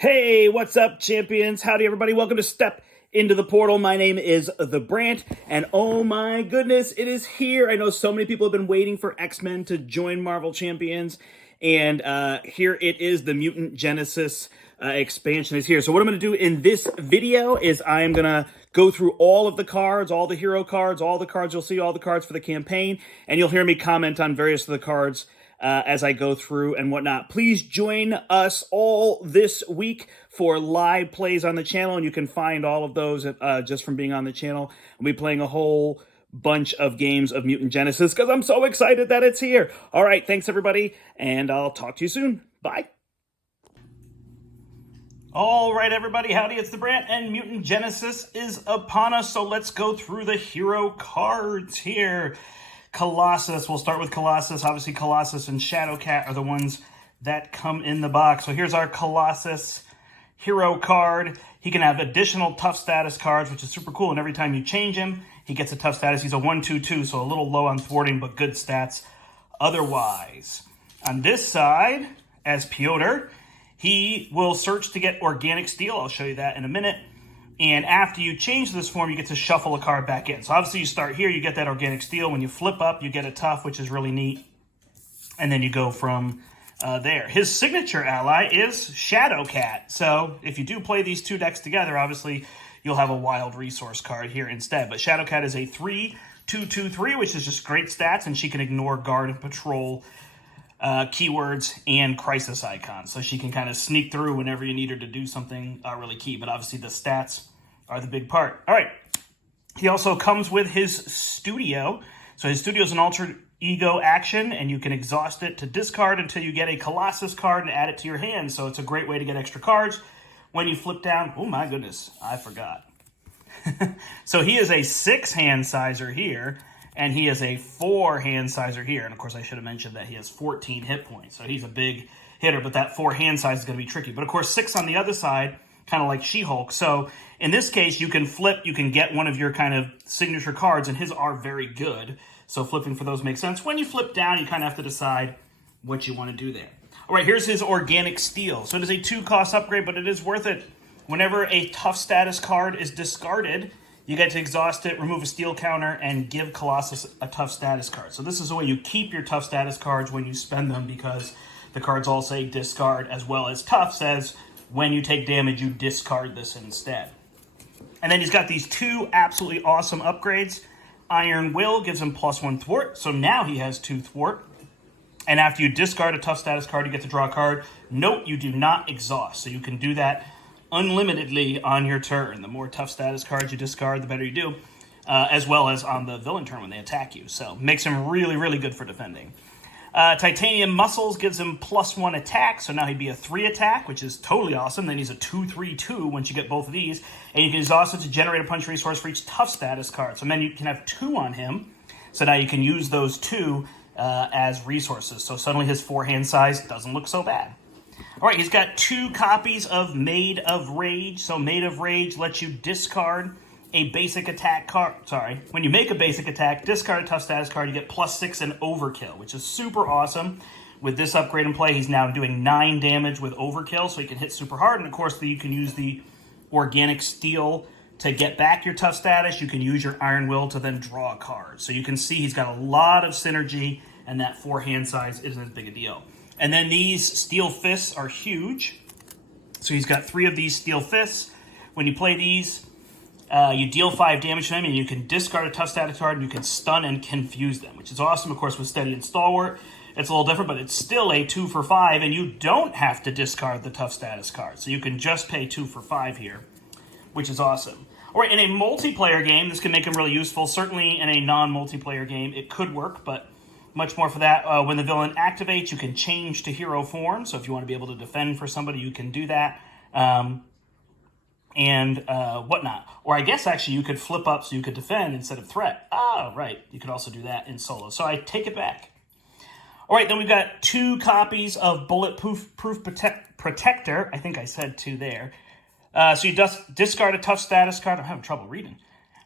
Hey, what's up, champions? Howdy, everybody. Welcome to Step into the Portal. My name is the Brandt, and oh my goodness, it is here. I know so many people have been waiting for X-Men to join Marvel Champions, and here it is. The Mutant Genesis expansion is here. So what I'm going to do in this video is I'm going to go through all of the cards, all the hero cards, all the cards you'll see, all the cards for the campaign, and you'll hear me comment on various of the cards as I go through and whatnot. Please join us all this week for live plays on the channel, and you can find all of those just from being on the channel. I'll be playing a whole bunch of games of Mutant Genesis because I'm so excited that it's here. All right, thanks everybody, and I'll talk to you soon. Bye. All right, everybody, howdy, it's the Brandt, and Mutant Genesis is upon us, so let's go through the hero cards here. Colossus, we'll start with Colossus. Obviously, Colossus and Shadowcat are the ones that come in the box. So here's our Colossus hero card. He can have additional tough status cards, which is super cool, and every time you change him, he gets a tough status. He's a 1/2/2, so a little low on thwarting, but good stats otherwise. On this side, as Piotr, he will search to get organic steel. I'll show you that in a minute. And after you change this form, you get to shuffle a card back in. So obviously you start here, you get that organic steel. When you flip up, you get a tough, which is really neat. And then you go from there. His signature ally is Shadowcat. So if you do play these two decks together, obviously you'll have a wild resource card here instead. But Shadowcat is a 3/2/2/3, which is just great stats, and she can ignore guard and patrol keywords and crisis icons. So she can kind of sneak through whenever you need her to do something really key. But obviously the stats are the big part. All right. He also comes with his studio. So his studio is an alter ego action, and you can exhaust it to discard until you get a Colossus card and add it to your hand. So it's a great way to get extra cards. When you flip down, oh my goodness, I forgot. So he is a 6-hand sizer here, and he is a 4-hand sizer here. And of course, I should have mentioned that he has 14 hit points. So he's a big hitter, but that 4-hand size is going to be tricky. But of course, 6 on the other side, kind of like She-Hulk. So in this case, you can flip, you can get one of your kind of signature cards, and his are very good. So flipping for those makes sense. When you flip down, you kind of have to decide what you want to do there. All right, here's his organic steel. So it is a 2-cost upgrade, but it is worth it. Whenever a tough status card is discarded, you get to exhaust it, remove a steel counter, and give Colossus a tough status card. So this is the way you keep your tough status cards when you spend them, because the cards all say discard, as well as tough says when you take damage, you discard this instead. And then he's got these 2 absolutely awesome upgrades. Iron Will gives him +1 thwart, so now he has 2 thwart. And after you discard a tough status card, you get to draw a card. Note, you do not exhaust, so you can do that unlimitedly on your turn. The more tough status cards you discard, the better you do, as well as on the villain turn when they attack you. So makes him really, really good for defending. Titanium Muscles gives him +1 attack, so now he'd be a 3 attack, which is totally awesome. Then he's a 2/3/2 once you get both of these. And you can exhaust it to generate a punch resource for each tough status card. So then you can have 2 on him. So now you can use those 2 as resources. So suddenly his 4-hand size doesn't look so bad. All right, he's got 2 copies of Made of Rage. So Made of Rage lets you discard a basic attack card. Sorry, when you make a basic attack, discard a tough status card, you get +6 and overkill, which is super awesome. With this upgrade in play, he's now doing 9 damage with overkill, so he can hit super hard. And of course, you can use the organic steel to get back your tough status. You can use your Iron Will to then draw a card. So you can see he's got a lot of synergy, and that 4-hand size isn't as big a deal. And then these Steel Fists are huge. So he's got 3 of these Steel Fists. When you play these, you deal 5 damage to them, and you can discard a tough status card, and you can stun and confuse them, which is awesome. Of course, with Steady and Stalwart, it's a little different, but it's still a 2 for 5, and you don't have to discard the tough status card. So you can just pay 2 for 5 here, which is awesome. All right, in a multiplayer game, this can make him really useful. Certainly in a non-multiplayer game, it could work, but much more for that. When the villain activates, you can change to hero form. So if you want to be able to defend for somebody, you can do that. And whatnot. Or I guess actually you could flip up so you could defend instead of threat. Ah, right. You could also do that in solo. So I take it back. All right, then we've got 2 copies of Bulletproof Protector. I think I said 2 there. So you discard a tough status card. I'm having trouble reading.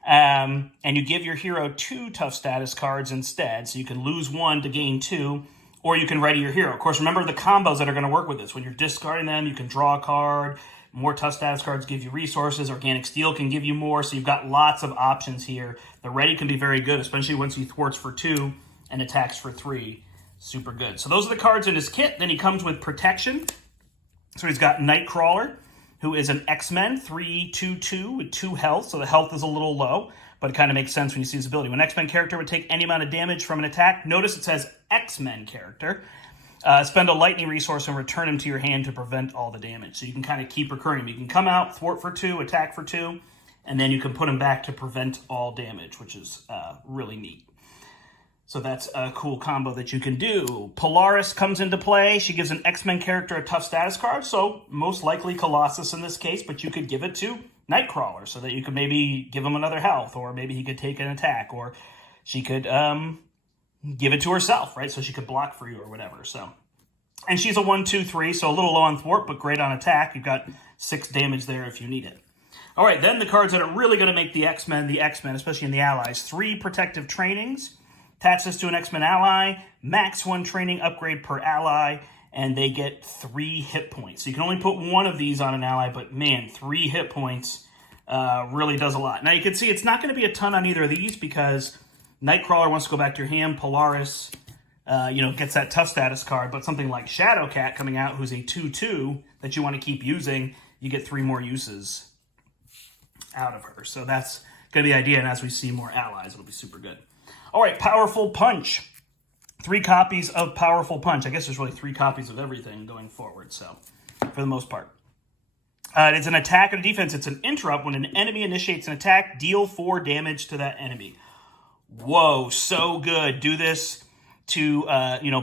And you give your hero 2 tough status cards instead. So you can lose 1 to gain 2, or you can ready your hero. Of course, remember the combos that are going to work with this. When you're discarding them, you can draw a card. More tough status cards give you resources. Organic Steel can give you more. So you've got lots of options here. The ready can be very good, especially once he thwarts for 2 and attacks for 3. Super good. So those are the cards in his kit. Then he comes with protection. So he's got Nightcrawler, who is an X-Men 3/2/2 with 2 health. So the health is a little low, but it kind of makes sense when you see his ability. When an X-Men character would take any amount of damage from an attack, notice it says X-Men character. Spend a lightning resource and return him to your hand to prevent all the damage. So you can kind of keep recurring him. You can come out, thwart for 2, attack for 2, and then you can put him back to prevent all damage, which is really neat. So that's a cool combo that you can do. Polaris comes into play. She gives an X-Men character a tough status card, so most likely Colossus in this case, but you could give it to Nightcrawler so that you could maybe give him another health, or maybe he could take an attack, or she could give it to herself, right? So she could block for you or whatever. So, and she's a 1/2/3, so a little low on thwart, but great on attack. You've got 6 damage there if you need it. All right, then the cards that are really going to make the X-Men, especially in the allies. 3 protective trainings. Attach this to an X-Men ally. Max 1 training upgrade per ally, and they get 3 hit points. So you can only put 1 of these on an ally, but man, 3 hit points really does a lot. Now you can see it's not going to be a ton on either of these because Nightcrawler wants to go back to your hand. Polaris, gets that tough status card. But something like Shadowcat coming out, who's a 2/2 that you want to keep using, you get 3 more uses out of her. So that's going to be the idea. And as we see more allies, it'll be super good. All right, Powerful Punch. 3 copies of Powerful Punch. I guess there's really 3 copies of everything going forward. So for the most part. It's an attack and a defense. It's an interrupt. When an enemy initiates an attack, deal 4 damage to that enemy. Whoa, so good. Do this to,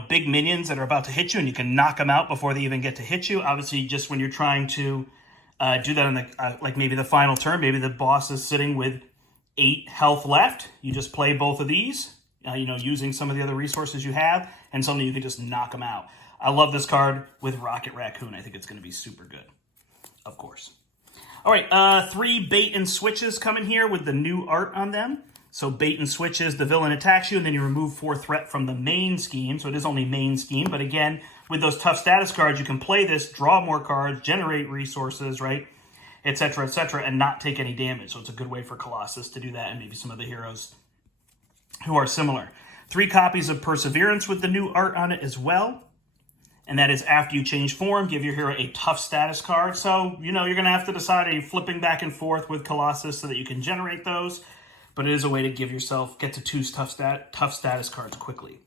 big minions that are about to hit you, and you can knock them out before they even get to hit you. Obviously, just when you're trying to do that on the, maybe the final turn, maybe the boss is sitting with 8 health left. You just play both of these, using some of the other resources you have, and suddenly you can just knock them out. I love this card with Rocket Raccoon. I think it's going to be super good, of course. All right, 3 bait and switches coming here with the new art on them. So bait and switches, the villain attacks you, and then you remove 4 threat from the main scheme. So it is only main scheme. But again, with those tough status cards, you can play this, draw more cards, generate resources, right? Et cetera, and not take any damage. So it's a good way for Colossus to do that, and maybe some of the heroes who are similar. 3 copies of Perseverance with the new art on it as well. And that is after you change form, give your hero a tough status card. So, you're going to have to decide, are you flipping back and forth with Colossus so that you can generate those? But it is a way to get to 2 tough status cards quickly.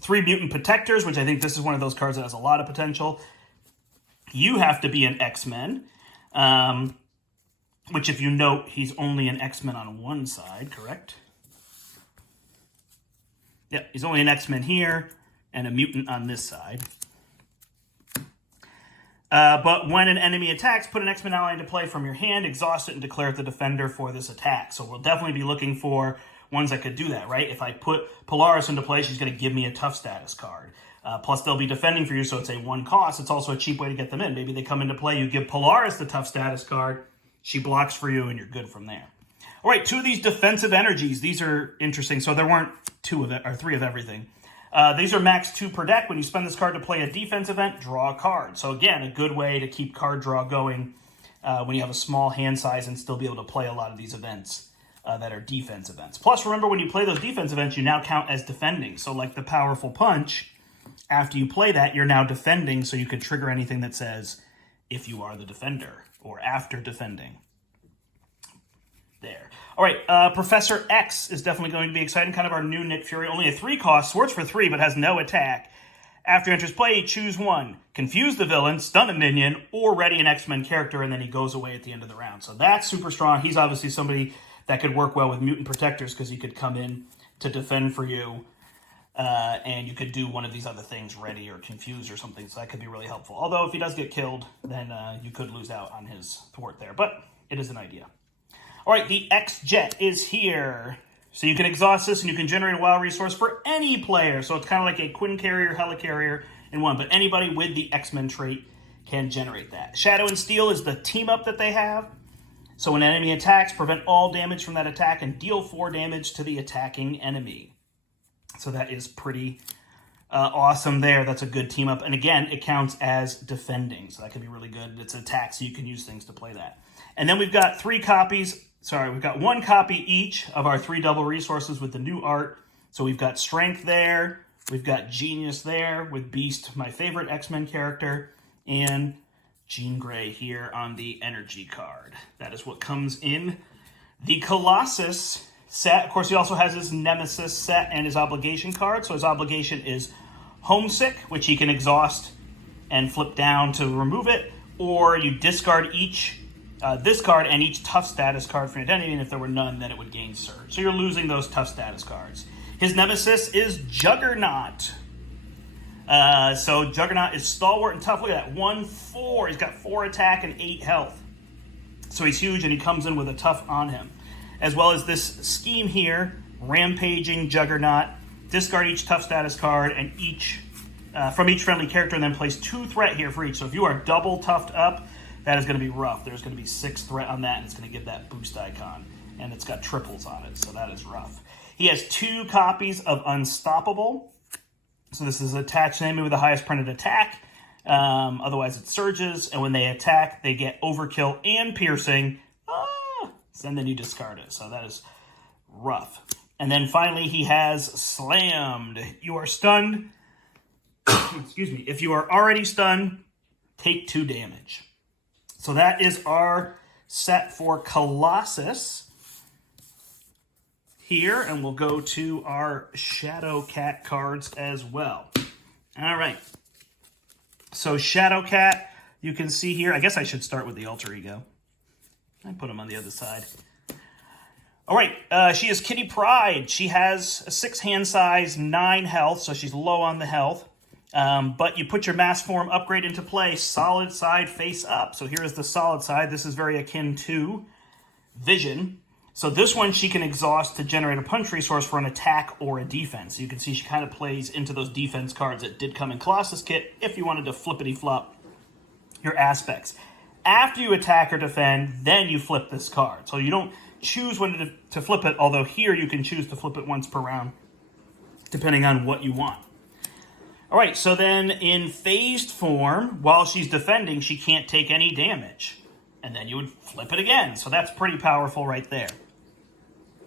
3 Mutant Protectors, which I think this is one of those cards that has a lot of potential. You have to be an X-Men, which if you note, he's only an X-Men on one side, correct? Yeah, he's only an X-Men here and a mutant on this side. But when an enemy attacks, put an X-Men ally into play from your hand, exhaust it, and declare it the defender for this attack. So we'll definitely be looking for ones that could do that, right? If I put Polaris into play, she's going to give me a tough status card. Plus, they'll be defending for you, so it's a 1 cost. It's also a cheap way to get them in. Maybe they come into play, you give Polaris the tough status card, she blocks for you, and you're good from there. All right, 2 of these defensive energies. These are interesting. So there weren't 2 of it, or 3 of everything. These are max 2 per deck. When you spend this card to play a defense event, draw a card. So again, a good way to keep card draw going when you have a small hand size and still be able to play a lot of these events that are defense events. Plus, remember, when you play those defense events, you now count as defending. So like the Powerful Punch, after you play that, you're now defending, so you could trigger anything that says, if you are the defender, or after defending. There. All right, Professor X is definitely going to be exciting. Kind of our new Nick Fury. Only a 3 cost, swords for 3, but has no attack. After he enters play, choose 1. Confuse the villain, stun a minion, or ready an X-Men character, and then he goes away at the end of the round. So that's super strong. He's obviously somebody that could work well with Mutant Protectors because he could come in to defend for you, and you could do one of these other things, ready or confuse or something, so that could be really helpful. Although if he does get killed, then you could lose out on his thwart there, but it is an idea. All right, the X-Jet is here. So you can exhaust this and you can generate a wild resource for any player. So it's kind of like a Quinn Carrier, Helicarrier in one, but anybody with the X-Men trait can generate that. Shadow and Steel is the team-up that they have. So when an enemy attacks, prevent all damage from that attack and deal 4 damage to the attacking enemy. So that is pretty awesome there. That's a good team up. And again, it counts as defending, so that could be really good. It's an attack, so you can use things to play that. And then we've got we've got 1 copy each of our 3 double resources with the new art. So we've got Strength there, we've got Genius there with Beast, my favorite X-Men character, and Jean Grey here on the energy card. That is what comes in the Colossus set. Of course, he also has his Nemesis set and his obligation card. So his obligation is Homesick, which he can exhaust and flip down to remove it, or you discard each this card and each tough status card for an identity, and if there were none, then it would gain Surge. So you're losing those tough status cards. His Nemesis is Juggernaut. So Juggernaut is stalwart and tough. Look at that, 1/4. He's got 4 attack and 8 health. So he's huge, and he comes in with a tough on him. As well as this scheme here, Rampaging Juggernaut. Discard each tough status card and from each friendly character, and then place 2 threat here for each. So if you are double toughed up, that is going to be rough. There's going to be 6 threat on that, and it's going to give that boost icon. And it's got triples on it, so that is rough. He has 2 copies of Unstoppable. So this is attached to enemy with the highest printed attack. Otherwise, it surges, and when they attack, they get overkill and piercing. And then you discard it. So that is rough. And then finally, he has Slammed. You are stunned. Excuse me. If you are already stunned, take 2 damage. So that is our set for Colossus here, and we'll go to our Shadowcat cards as well. All right. So Shadowcat, you can see here. I guess I should start with the alter ego. I put him on the other side. All right. She is Kitty Pryde. She has a 6 hand size, 9 health, so she's low on the health. But you put your mass form upgrade into play, solid side face up. So here is the solid side. This is very akin to Vision. So this one she can exhaust to generate a punch resource for an attack or a defense. You can see she kind of plays into those defense cards that did come in Colossus kit if you wanted to flippity-flop your aspects. After you attack or defend, then you flip this card. So you don't choose when to flip it, although here you can choose to flip it once per round, depending on what you want. All right, so then in phased form, while she's defending, she can't take any damage. And then you would flip it again. So that's pretty powerful right there.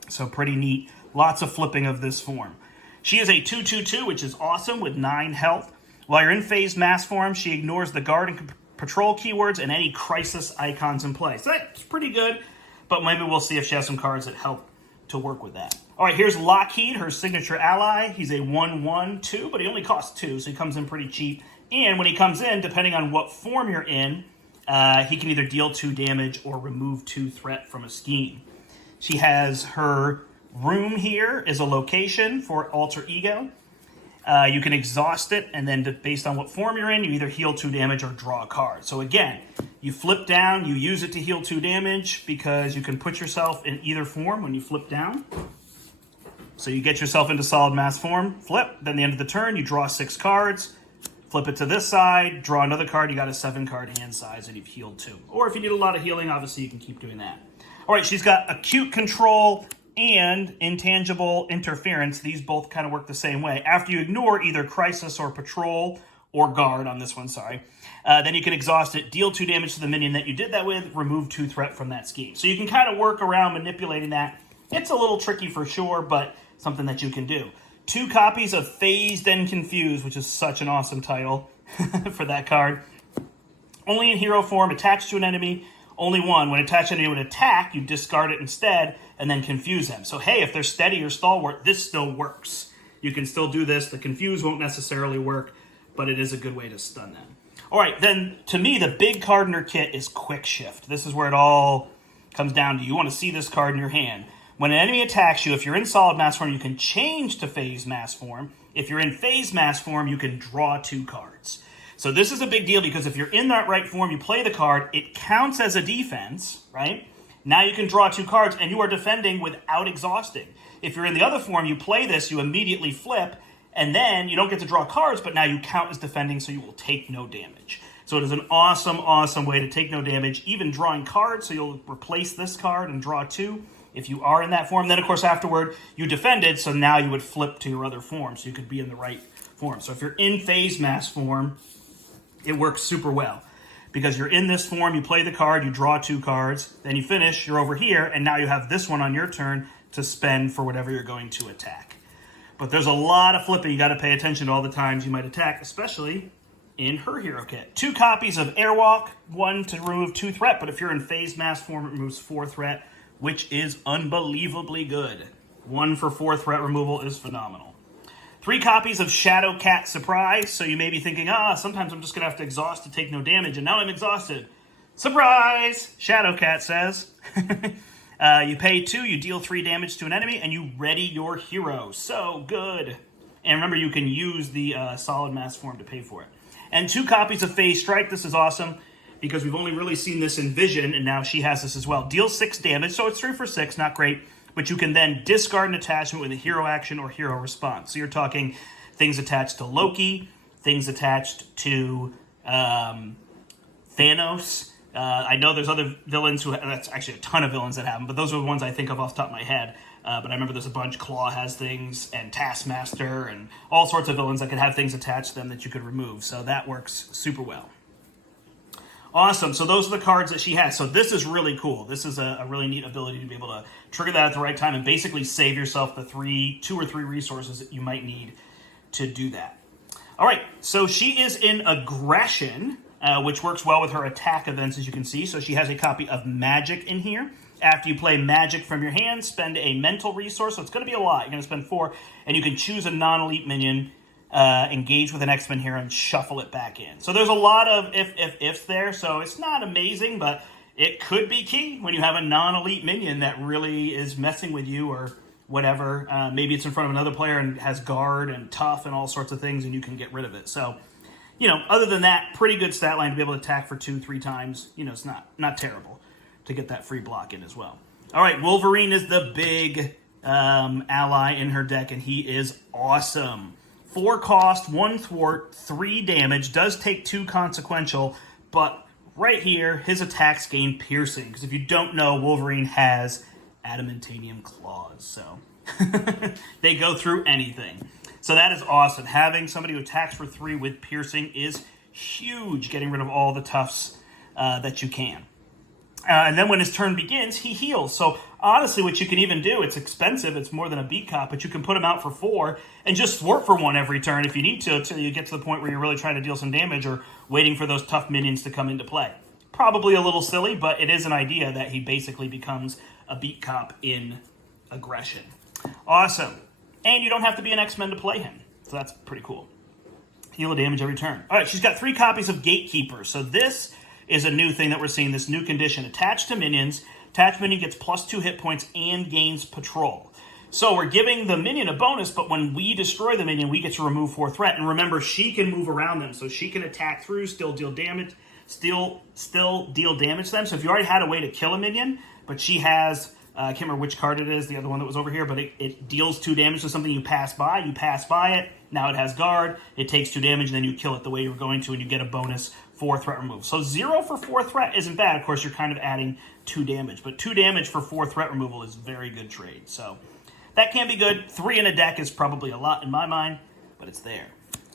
So pretty neat. Lots of flipping of this form. She is a 2/2/2, which is awesome, with 9 health. While you're in phased mass form, she ignores the guard and patrol keywords and any crisis icons in play. So that's pretty good, but maybe we'll see if she has some cards that help to work with that. All right, here's Lockheed, her signature ally. He's a 1/1/2, but he only costs 2, so he comes in pretty cheap. And when he comes in, depending on what form you're in, he can either deal 2 damage or remove 2 threat from a scheme. She has her room here is a location for alter ego. You can exhaust it, and then based on what form you're in, you either heal 2 damage or draw a card. So again, you flip down, you use it to heal 2 damage because you can put yourself in either form when you flip down. So you get yourself into solid mass form, flip, then the end of the turn, you draw 6 cards, flip it to this side, draw another card, you got a 7-card hand size, and you've healed 2. Or if you need a lot of healing, obviously you can keep doing that. All right, she's got acute control and intangible interference. These both kind of work the same way. After you ignore either crisis or patrol or guard on this one, then you can exhaust it, deal 2 damage to the minion that you did that with, remove 2 threat from that scheme. So you can kind of work around manipulating that. It's a little tricky for sure, but something that you can do. 2 copies of Phased and Confused, which is such an awesome title for that card. Only in hero form, attached to an enemy. Only 1. When attached to an enemy with attack, you discard it instead and then confuse them. So hey, if they're steady or stalwart, this still works. You can still do this. The confuse won't necessarily work, but it is a good way to stun them. All right, then to me, the big card in her kit is Quick Shift. This is where it all comes down to. You want to see this card in your hand. When an enemy attacks you, if you're in solid mass form, you can change to phase mass form. If you're in phase mass form, you can draw 2 cards. So this is a big deal because if you're in that right form, you play the card, it counts as a defense, right? Now you can draw 2 cards, and you are defending without exhausting. If you're in the other form, you play this, you immediately flip, and then you don't get to draw cards, but now you count as defending, so you will take no damage. So it is an awesome, awesome way to take no damage, even drawing cards, so you'll replace this card and draw 2 if you are in that form. Then, of course, afterward, you defended, so now you would flip to your other form, so you could be in the right form. So if you're in phase mass form, it works super well. Because you're in this form, you play the card, you draw 2 cards, then you finish, you're over here, and now you have this one on your turn to spend for whatever you're going to attack. But there's a lot of flipping. You got to pay attention to all the times you might attack, especially in her hero kit. 2 copies of Airwalk, 1 to remove 2 threat, but if you're in phase mass form, it removes 4 threat, which is unbelievably good. 1 for 4 threat removal is phenomenal. 3 copies of Shadowcat Surprise, so you may be thinking, sometimes I'm just going to have to exhaust to take no damage, and now I'm exhausted. Surprise! Shadowcat says. You pay 2, you deal 3 damage to an enemy, and you ready your hero. So good. And remember, you can use the solid mass form to pay for it. And 2 copies of Phase Strike. This is awesome, because we've only really seen this in Vision, and now she has this as well. Deal 6 damage, so it's 3 for 6, not great. But you can then discard an attachment with a hero action or hero response. So you're talking things attached to Loki, things attached to Thanos. I know there's other villains who that's actually a ton of villains that have them, but those are the ones I think of off the top of my head. But I remember there's a bunch. Claw has things, and Taskmaster, and all sorts of villains that could have things attached to them that you could remove. So that works super well. Awesome. So those are the cards that she has. So this is really cool. This is a really neat ability to be able to trigger that at the right time and basically save yourself the 2 or 3 resources that you might need to do that. All right. So she is in Aggression, which works well with her attack events, as you can see. So she has a copy of Magic in here. After you play Magic from your hand, spend a mental resource. So it's going to be a lot. You're going to spend 4, and you can choose a non-elite minion, engage with an X-Men here, and shuffle it back in. So there's a lot of ifs there, so it's not amazing, but it could be key when you have a non-elite minion that really is messing with you or whatever. Maybe it's in front of another player and has guard and tough and all sorts of things, and you can get rid of it. So, other than that, pretty good stat line to be able to attack for 2-3 times. It's not terrible to get that free block in as well. All right, Wolverine is the big ally in her deck, and he is awesome. 4 cost, 1 thwart, 3 damage, does take 2 consequential, but right here, his attacks gain piercing, because if you don't know, Wolverine has adamantanium claws, so they go through anything. So that is awesome. Having somebody who attacks for 3 with piercing is huge, getting rid of all the toughs that you can. And then when his turn begins, he heals. So honestly, what you can even do, it's expensive, it's more than a beat cop, but you can put him out for 4 and just thwart for 1 every turn if you need to, until you get to the point where you're really trying to deal some damage or waiting for those tough minions to come into play. Probably a little silly, but it is an idea that he basically becomes a beat cop in Aggression. Awesome. And you don't have to be an X-Men to play him. So that's pretty cool. Heal a damage every turn. All right, she's got 3 copies of Gatekeeper. So this is a new thing that we're seeing, this new condition. Attached to minions, attached minion gets +2 hit points and gains patrol. So we're giving the minion a bonus, but when we destroy the minion, we get to remove 4 threat. And remember, she can move around them, so she can attack through, still deal damage, still deal damage to them. So if you already had a way to kill a minion, but she has, I can't remember which card it is, the other one that was over here, but it deals 2 damage to something you pass by it, now it has guard, it takes 2 damage, and then you kill it the way you were going to, and you get a bonus 4 threat removal. So 0 for 4 threat isn't bad. Of course, you're kind of adding 2 damage, but 2 damage for 4 threat removal is very good trade. So that can be good. 3 in a deck is probably a lot in my mind, but it's there.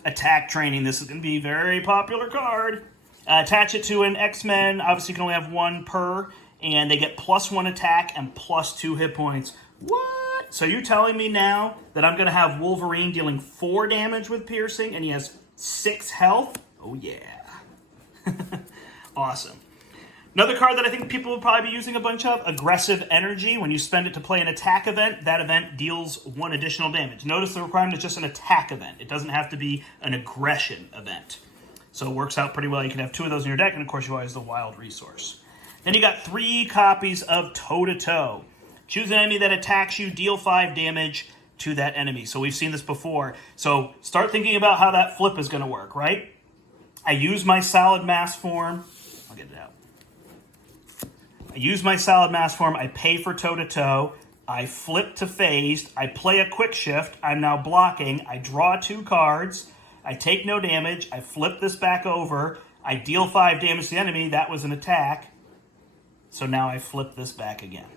Attack Training. This is going to be a very popular card. Attach it to an X-Men. Obviously, you can only have 1 per, and they get +1 attack and +2 hit points. What? So you're telling me now that I'm going to have Wolverine dealing 4 damage with piercing, and he has 6 health? Oh, yeah. Awesome. Another card that I think people will probably be using a bunch of, Aggressive Energy. When you spend it to play an attack event, that event deals 1 additional damage. Notice the requirement is just an attack event. It doesn't have to be an aggression event. So it works out pretty well. You can have 2 of those in your deck, and of course you always have the wild resource. Then you got 3 copies of Toe-to-Toe. Choose an enemy that attacks you, deal 5 damage to that enemy. So we've seen this before. So start thinking about how that flip is going to work, right? I use my solid mass form. I'll get it out. I use my solid mass form. I pay for toe-to-toe. I flip to phased. I play a quick shift. I'm now blocking. I draw 2 cards. I take no damage. I flip this back over. I deal 5 damage to the enemy. That was an attack. So now I flip this back again.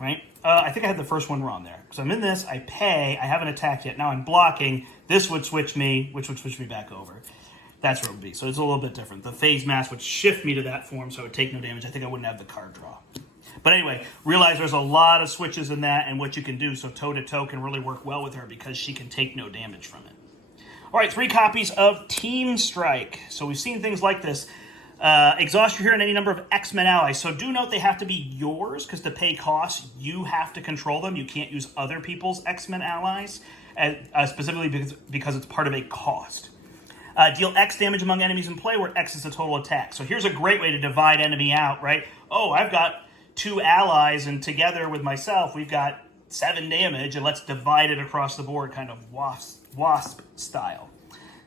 right? I think I had the first one wrong there. So I'm in this, I pay, I haven't attacked yet. Now I'm blocking. This would switch me, which would switch me back over. That's where it would be. So it's a little bit different. The phase mass would shift me to that form, so I would take no damage. I think I wouldn't have the card draw. But anyway, realize there's a lot of switches in that and what you can do. So toe-to-toe can really work well with her because she can take no damage from it. All right, 3 copies of Team Strike. So we've seen things like this. Exhaust your hero and any number of X-Men allies. So do note they have to be yours, because to pay costs, you have to control them. You can't use other people's X-Men allies, specifically because it's part of a cost. Deal X damage among enemies in play, where X is the total attack. So here's a great way to divide enemy out, right? Oh, I've got 2 allies, and together with myself, we've got 7 damage, and let's divide it across the board, kind of wasp style.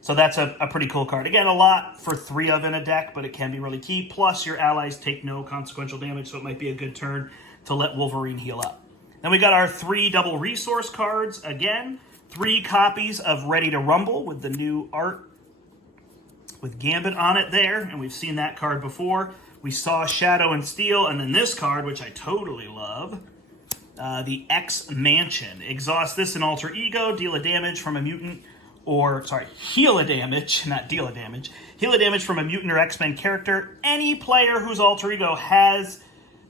So that's a pretty cool card. Again, a lot for 3 of in a deck, but it can be really key. Plus, your allies take no consequential damage, so it might be a good turn to let Wolverine heal up. Then we got our 3 double resource cards. Again, 3 copies of Ready to Rumble with the new art with Gambit on it there, and we've seen that card before. We saw Shadow and Steel, and then this card, which I totally love, the X Mansion. Exhaust this in Alter Ego, deal a damage from a mutant, heal a damage, not deal a damage. Heal a damage from a mutant or X-Men character. Any player whose Alter Ego has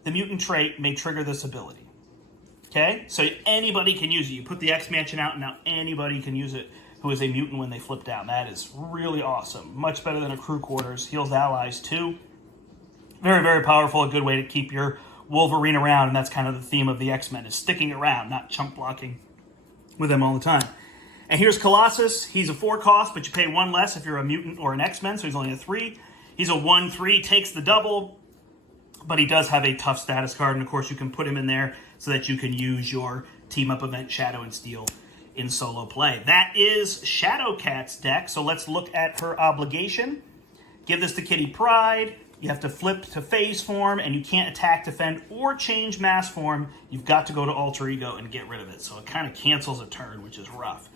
the mutant trait may trigger this ability. Okay? So anybody can use it. You put the X-Mansion out, and now anybody can use it who is a mutant when they flip down. That is really awesome. Much better than a crew quarters. Heals allies, too. Very, very powerful. A good way to keep your Wolverine around, and that's kind of the theme of the X-Men, is sticking around, not chump blocking with them all the time. And here's Colossus. He's a 4 cost, but you pay 1 less if you're a mutant or an X-Men, so he's only a 3. He's a 1/3, takes the double, but he does have a tough status card, and of course you can put him in there so that you can use your team-up event Shadow and Steel in solo play. That is Shadowcat's deck, so let's look at her obligation. Give this to Kitty Pryde. You have to flip to phase form, and you can't attack, defend, or change mass form. You've got to go to Alter Ego and get rid of it, so it kind of cancels a turn, which is rough.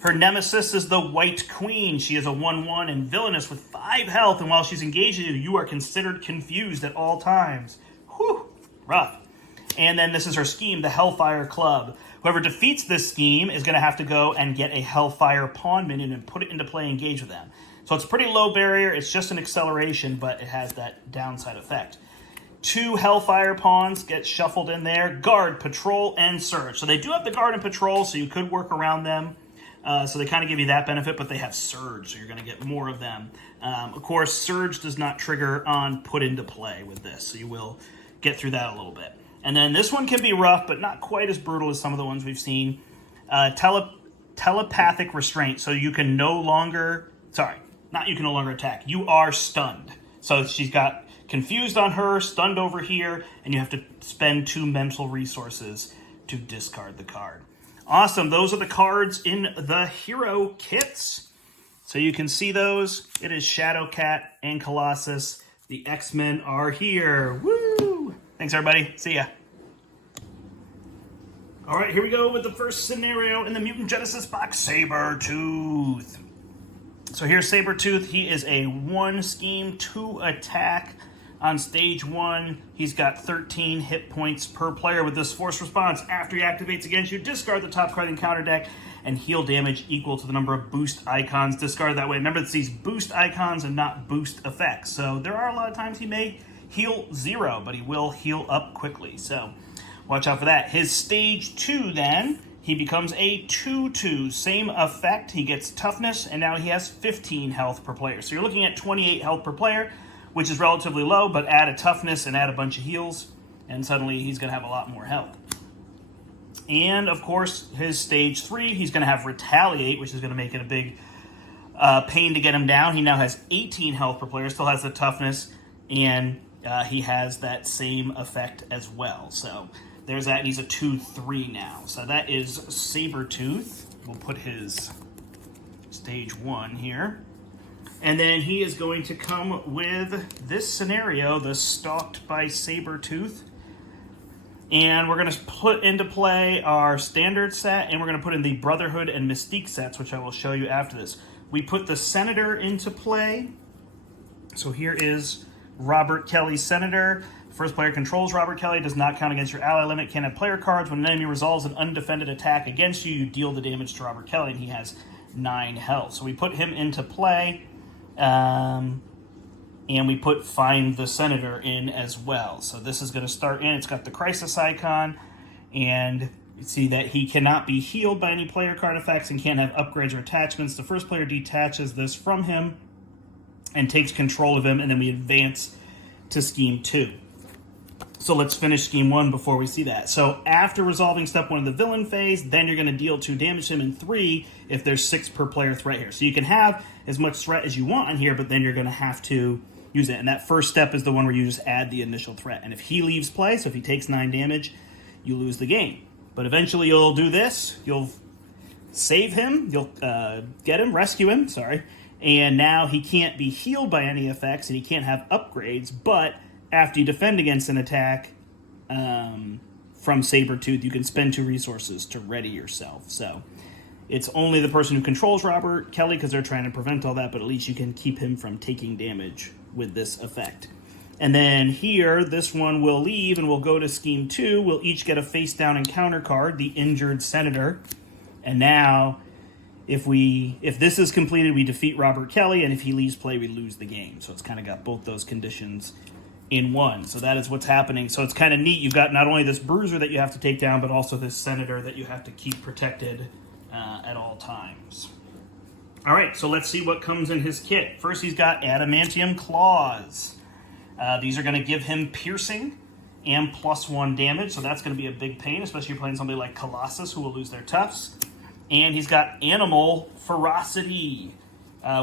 Her nemesis is the White Queen. She is a 1/1 and villainous with 5 health, and while she's engaged with you, you are considered confused at all times. Whew, rough. And then this is her scheme, the Hellfire Club. Whoever defeats this scheme is going to have to go and get a Hellfire Pawn minion and put it into play and engage with them. So it's pretty low barrier. It's just an acceleration, but it has that downside effect. 2 Hellfire Pawns get shuffled in there. Guard, Patrol, and Surge. So they do have the Guard and Patrol, so you could work around them. So they kind of give you that benefit, but they have Surge, so you're going to get more of them. Of course, Surge does not trigger on put into play with this, so you will get through that a little bit. And then this one can be rough, but not quite as brutal as some of the ones we've seen. Telepathic Restraint, so you can no longer... you can no longer attack. You are stunned. So she's got confused on her, stunned over here, and you have to spend 2 mental resources to discard the card. Awesome. Those are the cards in the hero kits. So you can see those. It is Shadowcat and Colossus. The X-Men are here. Woo! Thanks, everybody. See ya. All right, here we go with the first scenario in the Mutant Genesis box, Sabretooth. So here's Sabretooth. He is a 1 scheme, 2 attack. On stage 1, he's got 13 hit points per player with this force response. After he activates against you, discard the top card in counter deck and heal damage equal to the number of boost icons discarded that way. Remember, it's these boost icons and not boost effects. So there are a lot of times he may heal 0, but he will heal up quickly. So watch out for that. His stage 2 then, he becomes a 2/2. Same effect. He gets toughness, and now he has 15 health per player. So you're looking at 28 health per player, which is relatively low, but add a toughness and add a bunch of heals, and suddenly he's going to have a lot more health. And, of course, his stage 3, he's going to have Retaliate, which is going to make it a big pain to get him down. He now has 18 health per player, still has the toughness, and he has that same effect as well. So there's that, and he's a 2/3 now. So that is Sabretooth. We'll put his stage 1 here. And then he is going to come with this scenario, the Stalked by Sabretooth. And we're going to put into play our standard set, and we're going to put in the Brotherhood and Mystique sets, which I will show you after this. We put the Senator into play. So here is Robert Kelly's Senator. First player controls Robert Kelly, does not count against your ally limit, can't have player cards. When an enemy resolves an undefended attack against you, you deal the damage to Robert Kelly, and he has 9 health. So we put him into play, and we put Find the Senator in as well. So this is going to start in. It's got the Crisis icon, and you see that he cannot be healed by any player card effects and can't have upgrades or attachments. The first player detaches this from him and takes control of him, and then we advance to Scheme 2. So let's finish Scheme 1 before we see that. So after resolving Step 1 of the villain phase, then you're going to deal 2 damage to him, and 3 if there's 6 per player threat here. So you can have as much threat as you want on here, but then you're going to have to use it. And that first step is the one where you just add the initial threat. And if he leaves play, so if he takes 9 damage, you lose the game. But eventually you'll do this. You'll save him. You'll get him, rescue him, sorry. And now he can't be healed by any effects, and he can't have upgrades, but after you defend against an attack from Sabretooth, you can spend 2 resources to ready yourself. So it's only the person who controls Robert Kelly because they're trying to prevent all that, but at least you can keep him from taking damage with this effect. And then here, this one will leave and we'll go to Scheme 2. We'll each get a face-down encounter card, the Injured Senator. And now, if this is completed, we defeat Robert Kelly, and if he leaves play, we lose the game. So it's kind of got both those conditions in one. So that is what's happening. So it's kind of neat. You've got not only this bruiser that you have to take down, but also this senator that you have to keep protected at all times. All right, so let's see what comes in his kit. First, he's got adamantium claws. These are going to give him piercing and +1 damage, so that's going to be a big pain, especially if you're playing somebody like Colossus, who will lose their tufts. And he's got animal ferocity,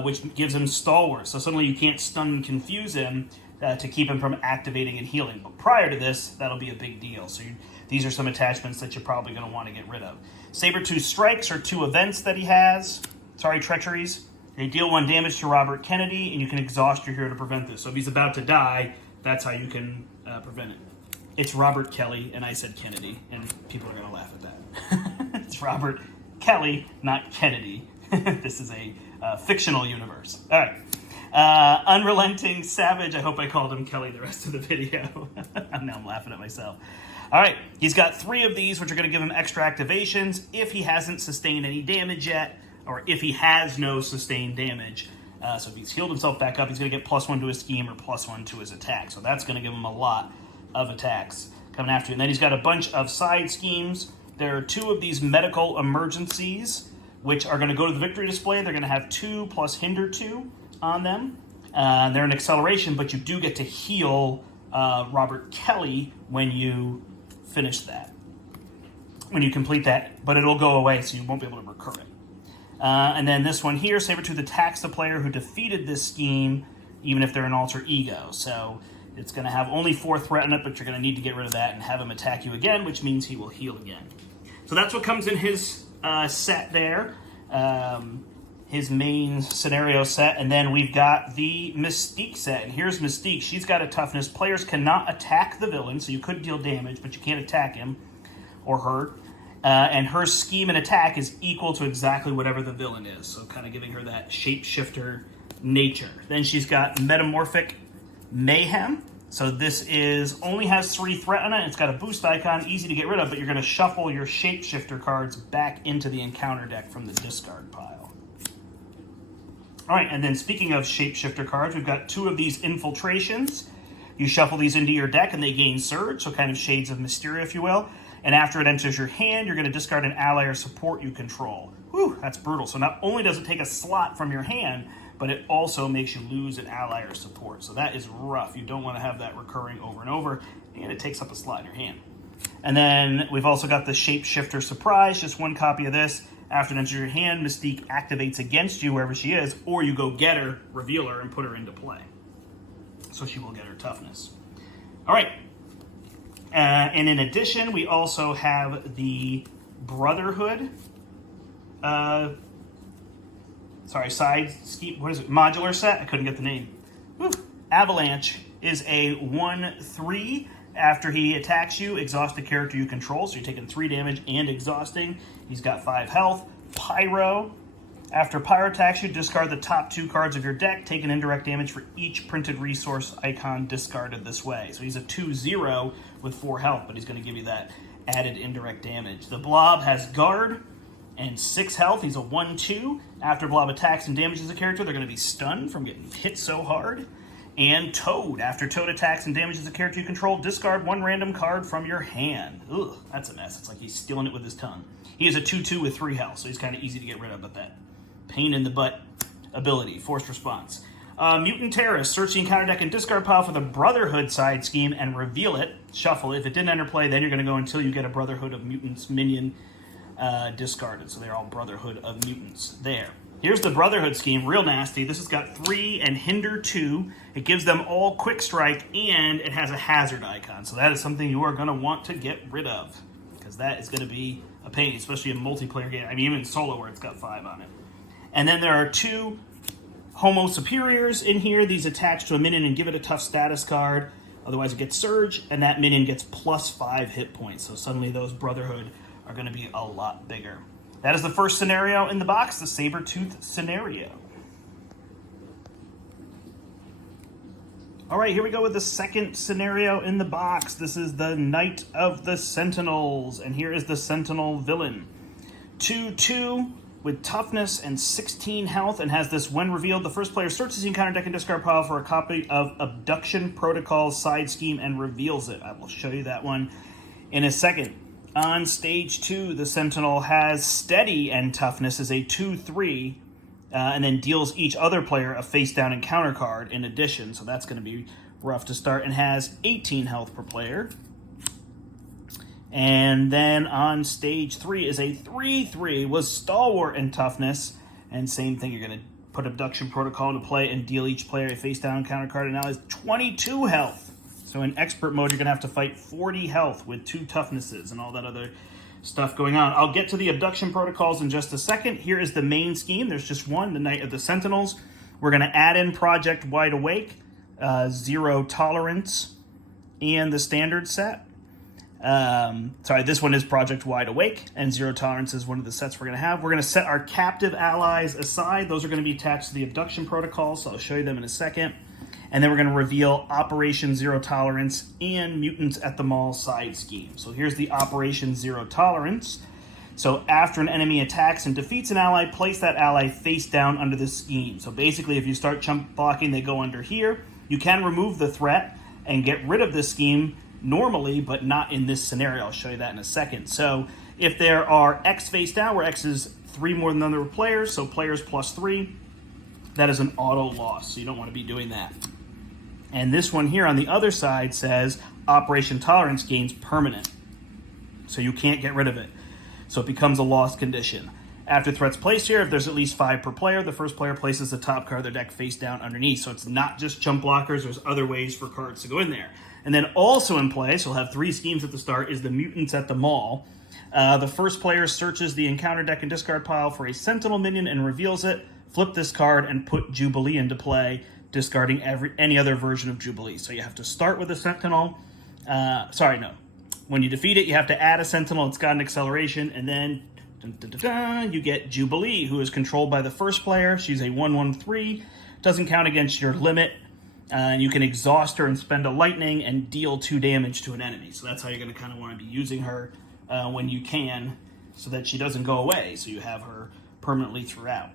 which gives him stalwart. So suddenly you can't stun and confuse him to keep him from activating and healing. But prior to this, that'll be a big deal. So these are some attachments that you're probably going to want to get rid of. Sabretooth strikes are 2 events that he has. Treacheries. They deal 1 damage to Robert Kennedy, and you can exhaust your hero to prevent this. So if he's about to die, that's how you can prevent it. It's Robert Kelly, and I said Kennedy, and people are going to laugh at that. It's Robert Kelly, not Kennedy. This is a fictional universe. All right. Unrelenting Savage. I hope I called him Kelly the rest of the video. Now I'm laughing at myself. All right. He's got 3 of these, which are going to give him extra activations if he hasn't sustained any damage yet, or if he has no sustained damage. So if he's healed himself back up, he's going to get +1 to his scheme or +1 to his attack. So that's going to give him a lot of attacks coming after you. And then he's got a bunch of side schemes. There are 2 of these medical emergencies, which are going to go to the victory display. They're going to have 2 plus hinder 2 on them. They're an acceleration, but you do get to heal Robert Kelly when you finish that. When you complete that, but it'll go away, so you won't be able to recur it. And then this one here, Sabretooth attacks the player who defeated this scheme, even if they're an alter ego. So it's going to have only 4 threat in it, but you're going to need to get rid of that and have him attack you again, which means he will heal again. So that's what comes in his set there, his main scenario set. And then we've got the Mystique set. And here's Mystique. She's got a toughness. Players cannot attack the villain, so you could deal damage, but you can't attack him or her. And her scheme and attack is equal to exactly whatever the villain is. So kind of giving her that shapeshifter nature. Then she's got Metamorphic Mayhem. So this only has 3 threat on it. It's got a boost icon, easy to get rid of, but you're going to shuffle your shapeshifter cards back into the encounter deck from the discard pile. All right, and then speaking of shapeshifter cards, we've got 2 of these infiltrations. You shuffle these into your deck and they gain surge, so kind of shades of Mysterio, if you will. And after it enters your hand, you're going to discard an ally or support you control. Whew, that's brutal. So not only does it take a slot from your hand, but it also makes you lose an ally or support. So that is rough. You don't want to have that recurring over and over, and it takes up a slot in your hand. And then we've also got the Shapeshifter Surprise, just 1 copy of this. After it enters your hand, Mystique activates against you wherever she is, or you go get her, reveal her, and put her into play. So she will get her toughness. All right. And in addition, we also have the Brotherhood, side scheme, what is it, modular set? I couldn't get the name. Woo. Avalanche is a 1/3. After he attacks you, exhaust the character you control, so you're taking 3 damage and exhausting. He's got 5 health. Pyro After Pyro attacks you, discard the top 2 cards of your deck. Take an indirect damage for each printed resource icon discarded this way. So he's a 2/0 with 4 health, but he's going to give you that added indirect damage. The Blob has Guard and 6 health. He's a 1/2. After Blob attacks and damages a character, they're going to be stunned from getting hit so hard. And Toad. After Toad attacks and damages a character you control, discard 1 random card from your hand. Ugh, that's a mess. It's like he's stealing it with his tongue. He is a 2/2 with 3 health, so he's kind of easy to get rid of, but that pain in the butt ability, forced response. Mutant Terrorist, search the encounter deck and discard pile for the Brotherhood side scheme and reveal it. Shuffle it. If it didn't enter play, then you're going to go until you get a Brotherhood of Mutants minion discarded. So they're all Brotherhood of Mutants there. Here's the Brotherhood scheme, real nasty. This has got 3 and Hinder 2. It gives them all Quick Strike, and it has a hazard icon. So that is something you are going to want to get rid of, because that is going to be a pain, especially in multiplayer game. I mean, even solo where it's got 5 on it. And then there are 2 Homo Superiors in here. These attach to a minion and give it a tough status card. Otherwise it gets Surge, and that minion gets +5 hit points. So suddenly those Brotherhood are going to be a lot bigger. That is the first scenario in the box, the Sabretooth scenario. All right, here we go with the second scenario in the box. This is the Knight of the Sentinels, and here is the Sentinel villain. 2/2 with toughness and 16 health, and has this: when revealed, the first player searches the encounter deck and discard pile for a copy of Abduction Protocol side scheme and reveals it. I will show you that one in a second. On stage 2, the Sentinel has steady and toughness as a 2/3, and then deals each other player a face-down encounter card in addition, so that's going to be rough to start, and has 18 health per player. And then on stage 3 is a 3/3 with stalwart and toughness, and same thing, you're going to put Abduction Protocol into play and deal each player a face-down encounter card, and now has 22 health. So in expert mode, you're going to have to fight 40 health with 2 toughnesses and all that other stuff going on. I'll get to the Abduction Protocols in just a second. Here is the main scheme. There's just one, the Knight of the Sentinels. We're going to add in Project Wide Awake, 0 Tolerance, and the standard set. Sorry, this one is Project Wide Awake, and 0 Tolerance is one of the sets we're going to have. We're going to set our captive allies aside. Those are going to be attached to the Abduction Protocol, so I'll show you them in a second. And then we're going to reveal Operation 0 Tolerance and Mutants at the Mall side scheme. So here's the Operation 0 Tolerance. So after an enemy attacks and defeats an ally, place that ally face down under the scheme. So basically, if you start chump blocking, they go under here. You can remove the threat and get rid of this scheme normally, but not in this scenario. I'll show you that in a second. So if there are X face down, where X is 3 more than the number of players, so players +3, that is an auto loss. So you don't want to be doing that. And this one here on the other side says Operation Tolerance gains permanent. So you can't get rid of it. So it becomes a lost condition. After threats placed here, if there's at least 5 per player, the first player places the top card of their deck face down underneath. So it's not just jump blockers, there's other ways for cards to go in there. And then also in play, so we'll have 3 schemes at the start, is the Mutants at the Mall. The first player searches the encounter deck and discard pile for a Sentinel minion and reveals it. Flip this card and put Jubilee into play, discarding any other version of Jubilee. So you have to start with a Sentinel. When you defeat it, you have to add a Sentinel. It's got an acceleration, and then you get Jubilee, who is controlled by the first player. She's a 1/1/3, doesn't count against your limit, and you can exhaust her and spend a lightning and deal 2 damage to an enemy. So that's how you're going to kind of want to be using her when you can, so that she doesn't go away. So you have her permanently throughout.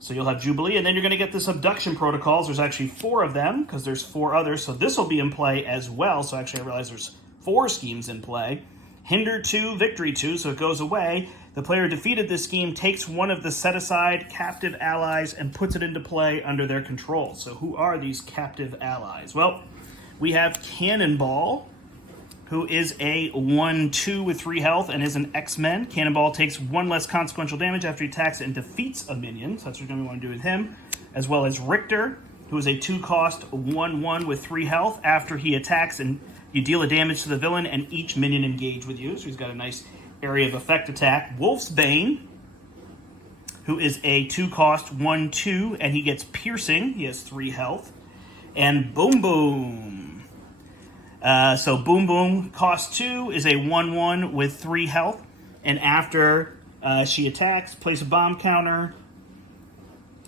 So you'll have Jubilee, and then you're going to get this Abduction Protocols. There's actually 4 of them, because there's 4 others, so this will be in play as well. So actually I realize there's 4 schemes in play. Hinder 2, Victory 2, so it goes away. The player who defeated this scheme takes one of the set-aside captive allies and puts it into play under their control. So who are these captive allies? Well, we have Cannonball, who is a 1/2 with 3 health and is an X-Men. Cannonball takes 1 less consequential damage after he attacks and defeats a minion, so that's what you're going to want to do with him. As well as Richter, who is a 2-cost 1/1 with 3 health. After he attacks, and you deal a damage to the villain and each minion engage with you, so he's got a nice area of effect attack. Wolf's Bane, who is a 2-cost 1/2, and he gets piercing. He has 3 health. And Boom Boom. So Boom Boom, cost 2, is a 1/1 with 3 health. And after she attacks, place a bomb counter,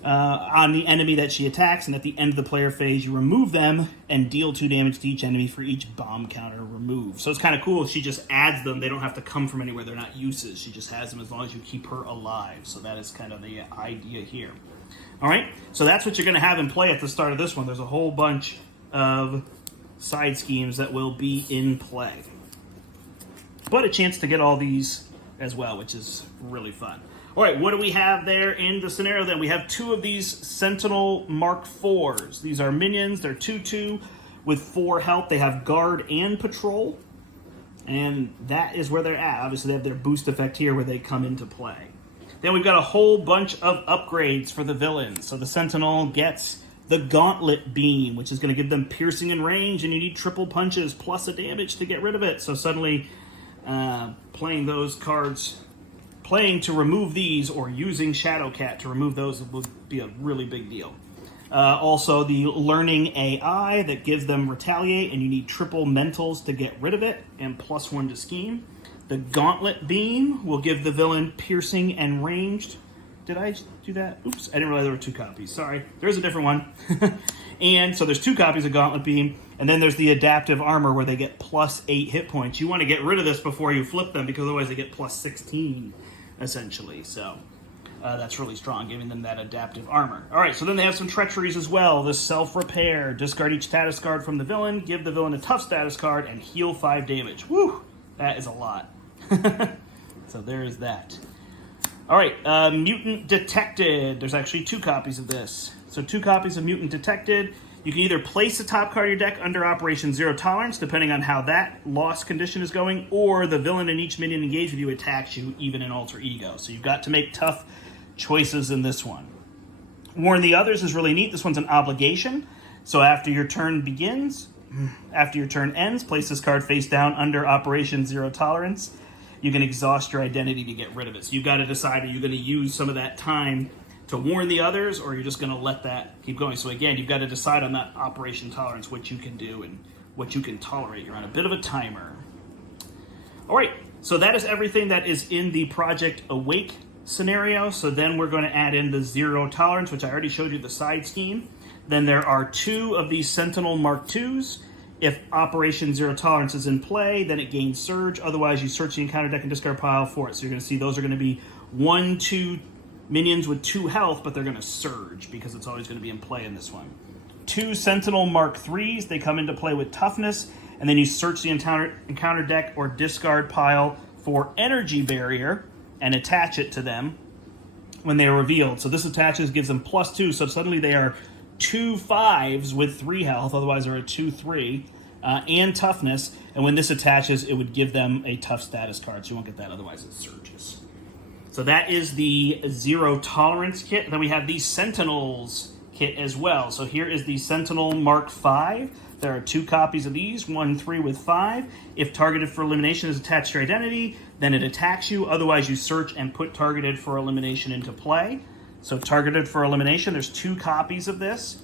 on the enemy that she attacks, and at the end of the player phase, you remove them and deal 2 damage to each enemy for each bomb counter removed. So it's kind of cool. She just adds them. They don't have to come from anywhere. They're not uses. She just has them as long as you keep her alive. So that is kind of the idea here. All right, so that's what you're going to have in play at the start of this one. There's a whole bunch of side schemes that will be in play. But a chance to get all these as well, which is really fun. All right, what do we have there in the scenario then? We have 2 of these Sentinel Mark IVs. These are minions. They're 2/2 with 4 health. They have guard and patrol. And that is where they're at. Obviously, they have their boost effect here where they come into play. Then we've got a whole bunch of upgrades for the villains. So the Sentinel gets the Gauntlet Beam, which is going to give them piercing and range, and you need triple punches plus a damage to get rid of it. So suddenly, playing those cards... Playing to remove these or using Shadowcat to remove those would be a really big deal. Also, the Learning AI that gives them Retaliate, and you need triple mentals to get rid of it, and +1 to scheme. The Gauntlet Beam will give the villain Piercing and Ranged. Did I do that? Oops, I didn't realize there were 2 copies. Sorry, there's a different one. And so there's 2 copies of Gauntlet Beam, and then there's the Adaptive Armor where they get +8 hit points. You want to get rid of this before you flip them, because otherwise they get +16. Essentially, so that's really strong, giving them that adaptive armor. All right, so then they have some treacheries as well. The self-repair. Discard each status card from the villain, give the villain a tough status card, and heal 5 damage. Woo! That is a lot. So there is that. All right, Mutant Detected. There's actually 2 copies of this. So 2 copies of Mutant Detected. You can either place the top card of your deck under Operation Zero Tolerance, depending on how that loss condition is going, or the villain in each minion engaged with you attacks you, even in Alter Ego. So you've got to make tough choices in this one. Warn the Others is really neat. This one's an obligation. So after your turn ends, place this card face down under Operation Zero Tolerance. You can exhaust your identity to get rid of it. So you've got to decide, are you going to use some of that time to warn the others, or you're just going to let that keep going. So again, you've got to decide on that Operation Tolerance, what you can do and what you can tolerate. You're on a bit of a timer. All right, so that is everything that is in the Project Awake scenario. So then we're going to add in the Zero Tolerance, which I already showed you the side scheme. Then there are 2 of these Sentinel Mark IIs. If Operation Zero Tolerance is in play, then it gains Surge. Otherwise, you search the encounter deck and discard pile for it. So you're going to see those are going to be 1/2 minions with 2 health, but they're going to surge because it's always going to be in play in this one. 2 Sentinel Mark IIIs, they come into play with toughness, and then you search the encounter deck or discard pile for Energy Barrier and attach it to them when they are revealed. So this attaches, gives them +2, so suddenly they are 2 5s with 3 health, otherwise they're a 2/3, and toughness, and when this attaches, it would give them a tough status card, so you won't get that, otherwise it surges. So that is the Zero Tolerance kit. Then we have the Sentinels kit as well. So here is the Sentinel Mark V. There are 2 copies of these, 1/3 with 5. If targeted for elimination is attached to your identity, then it attacks you. Otherwise, you search and put targeted for elimination into play. So targeted for elimination, there's 2 copies of this.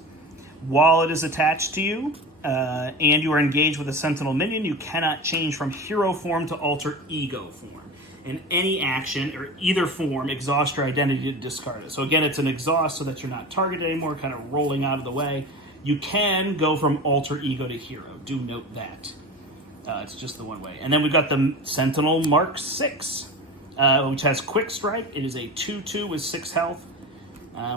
While it is attached to you, and you are engaged with a Sentinel minion, you cannot change from hero form to Alter Ego form. In any action, or either form, exhaust your identity to discard it. So again, it's an exhaust so that you're not targeted anymore, kind of rolling out of the way. You can go from Alter Ego to Hero. Do note that. It's just the one way. And then we've got the Sentinel Mark VI, which has Quick Strike. It is a 2/2 with 6 health.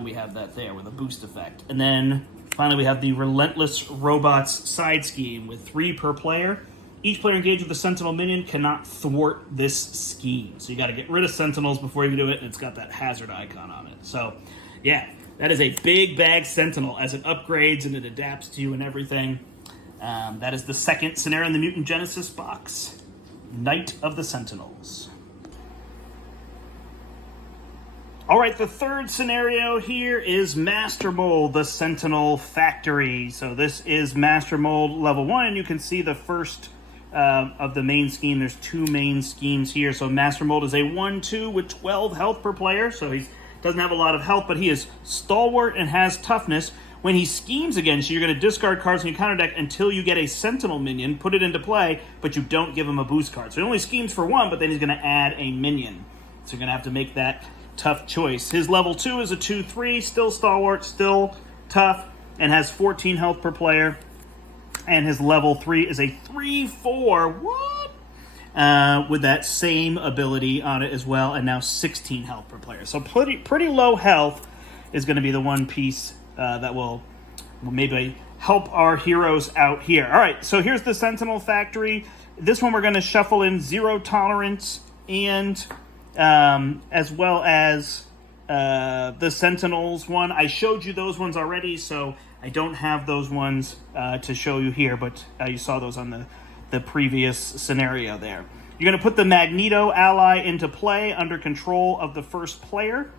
We have that there with a boost effect. And then finally we have the Relentless Robots side scheme with 3 per player. Each player engaged with a Sentinel minion cannot thwart this scheme. So you got to get rid of Sentinels before you do it, and it's got that hazard icon on it. So, yeah, that is a big bag Sentinel as it upgrades and it adapts to you and everything. That is the second scenario in the Mutant Genesis box, Night of the Sentinels. All right, the third scenario here is Master Mold, the Sentinel Factory. So this is Master Mold level 1, and you can see the first of the main scheme. There's 2 main schemes here. So Master Mold is a 1/2 with 12 health per player. So he doesn't have a lot of health, but he is stalwart and has toughness. When he schemes against you, you're going to discard cards in your counter deck until you get a Sentinel minion, put it into play, but you don't give him a boost card. So he only schemes for 1, but then he's going to add a minion. So you're going to have to make that tough choice. His level 2 is a 2-3, still stalwart, still tough, and has 14 health per player. And his level 3 is a 3-4. What? With that same ability on it as well, and now 16 health per player. So pretty low health is going to be the one piece that will maybe help our heroes out here. All right, so here's the Sentinel Factory. This one we're going to shuffle in Zero Tolerance and as well as the Sentinels one. I showed you those ones already, so I don't have those ones to show you here, but you saw those on the previous scenario there. You're going to put the Magneto ally into play under control of the first player.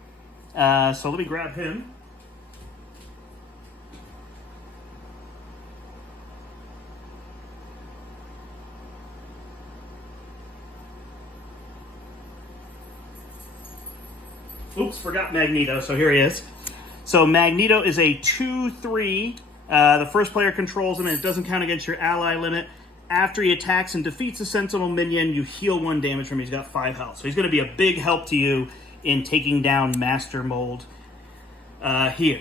So let me grab him. Oops, forgot Magneto, so here he is. So Magneto is a 2-3. The first player controls him, and it doesn't count against your ally limit. After he attacks and defeats a Sentinel minion, you heal 1 damage from him. He's got 5 health. So he's going to be a big help to you in taking down Master Mold here.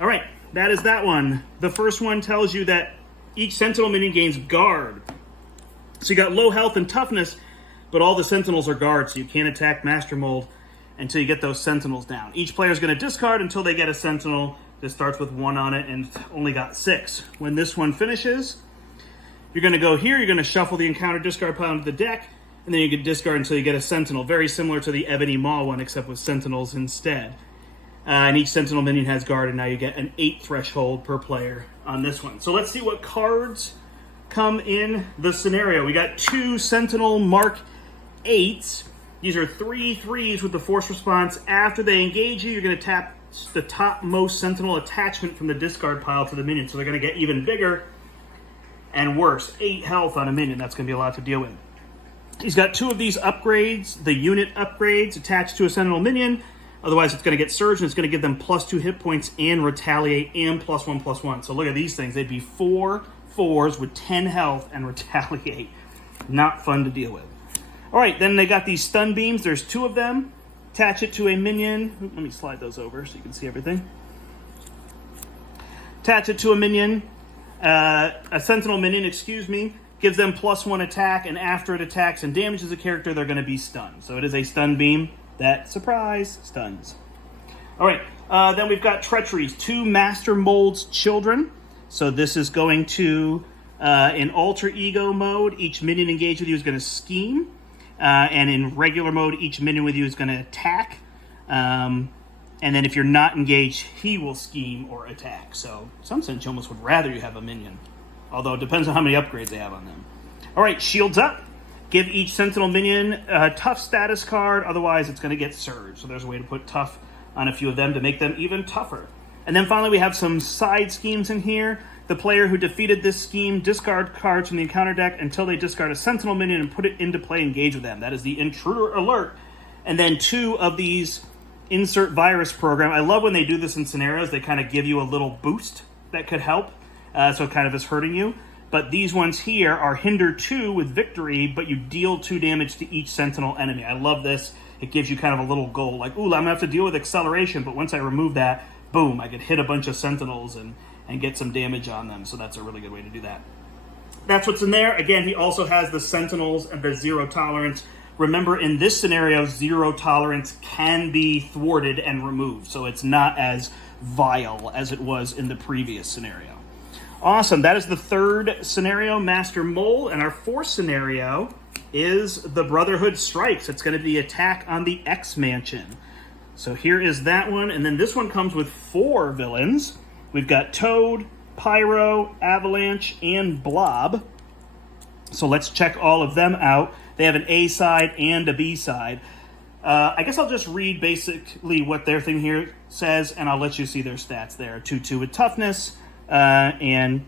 All right, that is that one. The first one tells you that each Sentinel minion gains guard. So you got low health and toughness, but all the Sentinels are guards, so you can't attack Master Mold until you get those Sentinels down. Each player is going to discard until they get a Sentinel that starts with 1 on it and only got 6. When this one finishes, you're going to go here, you're going to shuffle the encounter discard pile into the deck, and then you can discard until you get a Sentinel. Very similar to the Ebony Maw one, except with Sentinels instead. And each Sentinel minion has guard, and now you get an 8 threshold per player on this one. So let's see what cards come in the scenario. We got 2 Sentinel Mark 8s. These are 3/3s with the force response. After they engage you, you're going to tap the topmost Sentinel attachment from the discard pile to the minion. So they're going to get even bigger and worse. 8 health on a minion. That's going to be a lot to deal with. He's got 2 of these upgrades, the unit upgrades, attached to a Sentinel minion. Otherwise, it's going to get Surge, and it's going to give them +2 hit points and Retaliate and +1/+1. So look at these things. They'd be 4 4s with 10 health and Retaliate. Not fun to deal with. All right, then they got these stun beams. There's 2 of them. Attach it to a minion. Let me slide those over so you can see everything. Attach it to a minion. A Sentinel minion, excuse me. Gives them +1 attack, and after it attacks and damages a character, they're going to be stunned. So it is a stun beam that, surprise, stuns. All right, then we've got Treacheries. 2 Master Mold's children. So this is going to, in Alter Ego mode, each minion engaged with you is going to scheme. And in regular mode, each minion with you is going to attack. And then if you're not engaged, he will scheme or attack. So in some sense, you almost would rather you have a minion. Although it depends on how many upgrades they have on them. All right, Shields Up. Give each Sentinel minion a tough status card. Otherwise, it's going to get Surge. So there's a way to put tough on a few of them to make them even tougher. And then finally, we have some side schemes in here. The player who defeated this scheme discard cards from the encounter deck until they discard a Sentinel minion and put it into play, engage with them. That is the Intruder Alert. And then 2 of these Insert Virus program. I love when they do this in scenarios. They kind of give you a little boost that could help. So it kind of is hurting you. But these ones here are Hinder 2 with Victory, but you deal 2 damage to each Sentinel enemy. I love this. It gives you kind of a little goal. Like, ooh, I'm going to have to deal with Acceleration, but once I remove that, boom, I could hit a bunch of Sentinels and get some damage on them. So that's a really good way to do that. That's what's in there. Again, he also has the Sentinels and the Zero Tolerance. Remember, in this scenario, Zero Tolerance can be thwarted and removed. So it's not as vile as it was in the previous scenario. Awesome. That is the 3rd scenario, Master Mole. And our 4th scenario is the Brotherhood Strikes. It's going to be attack on the X Mansion. So here is that one. And then this one comes with 4 villains. We've got Toad, Pyro, Avalanche, and Blob. So let's check all of them out. They have an A side and a B side. I guess I'll just read basically what their thing here says, and I'll let you see their stats there. 2/2 with toughness, and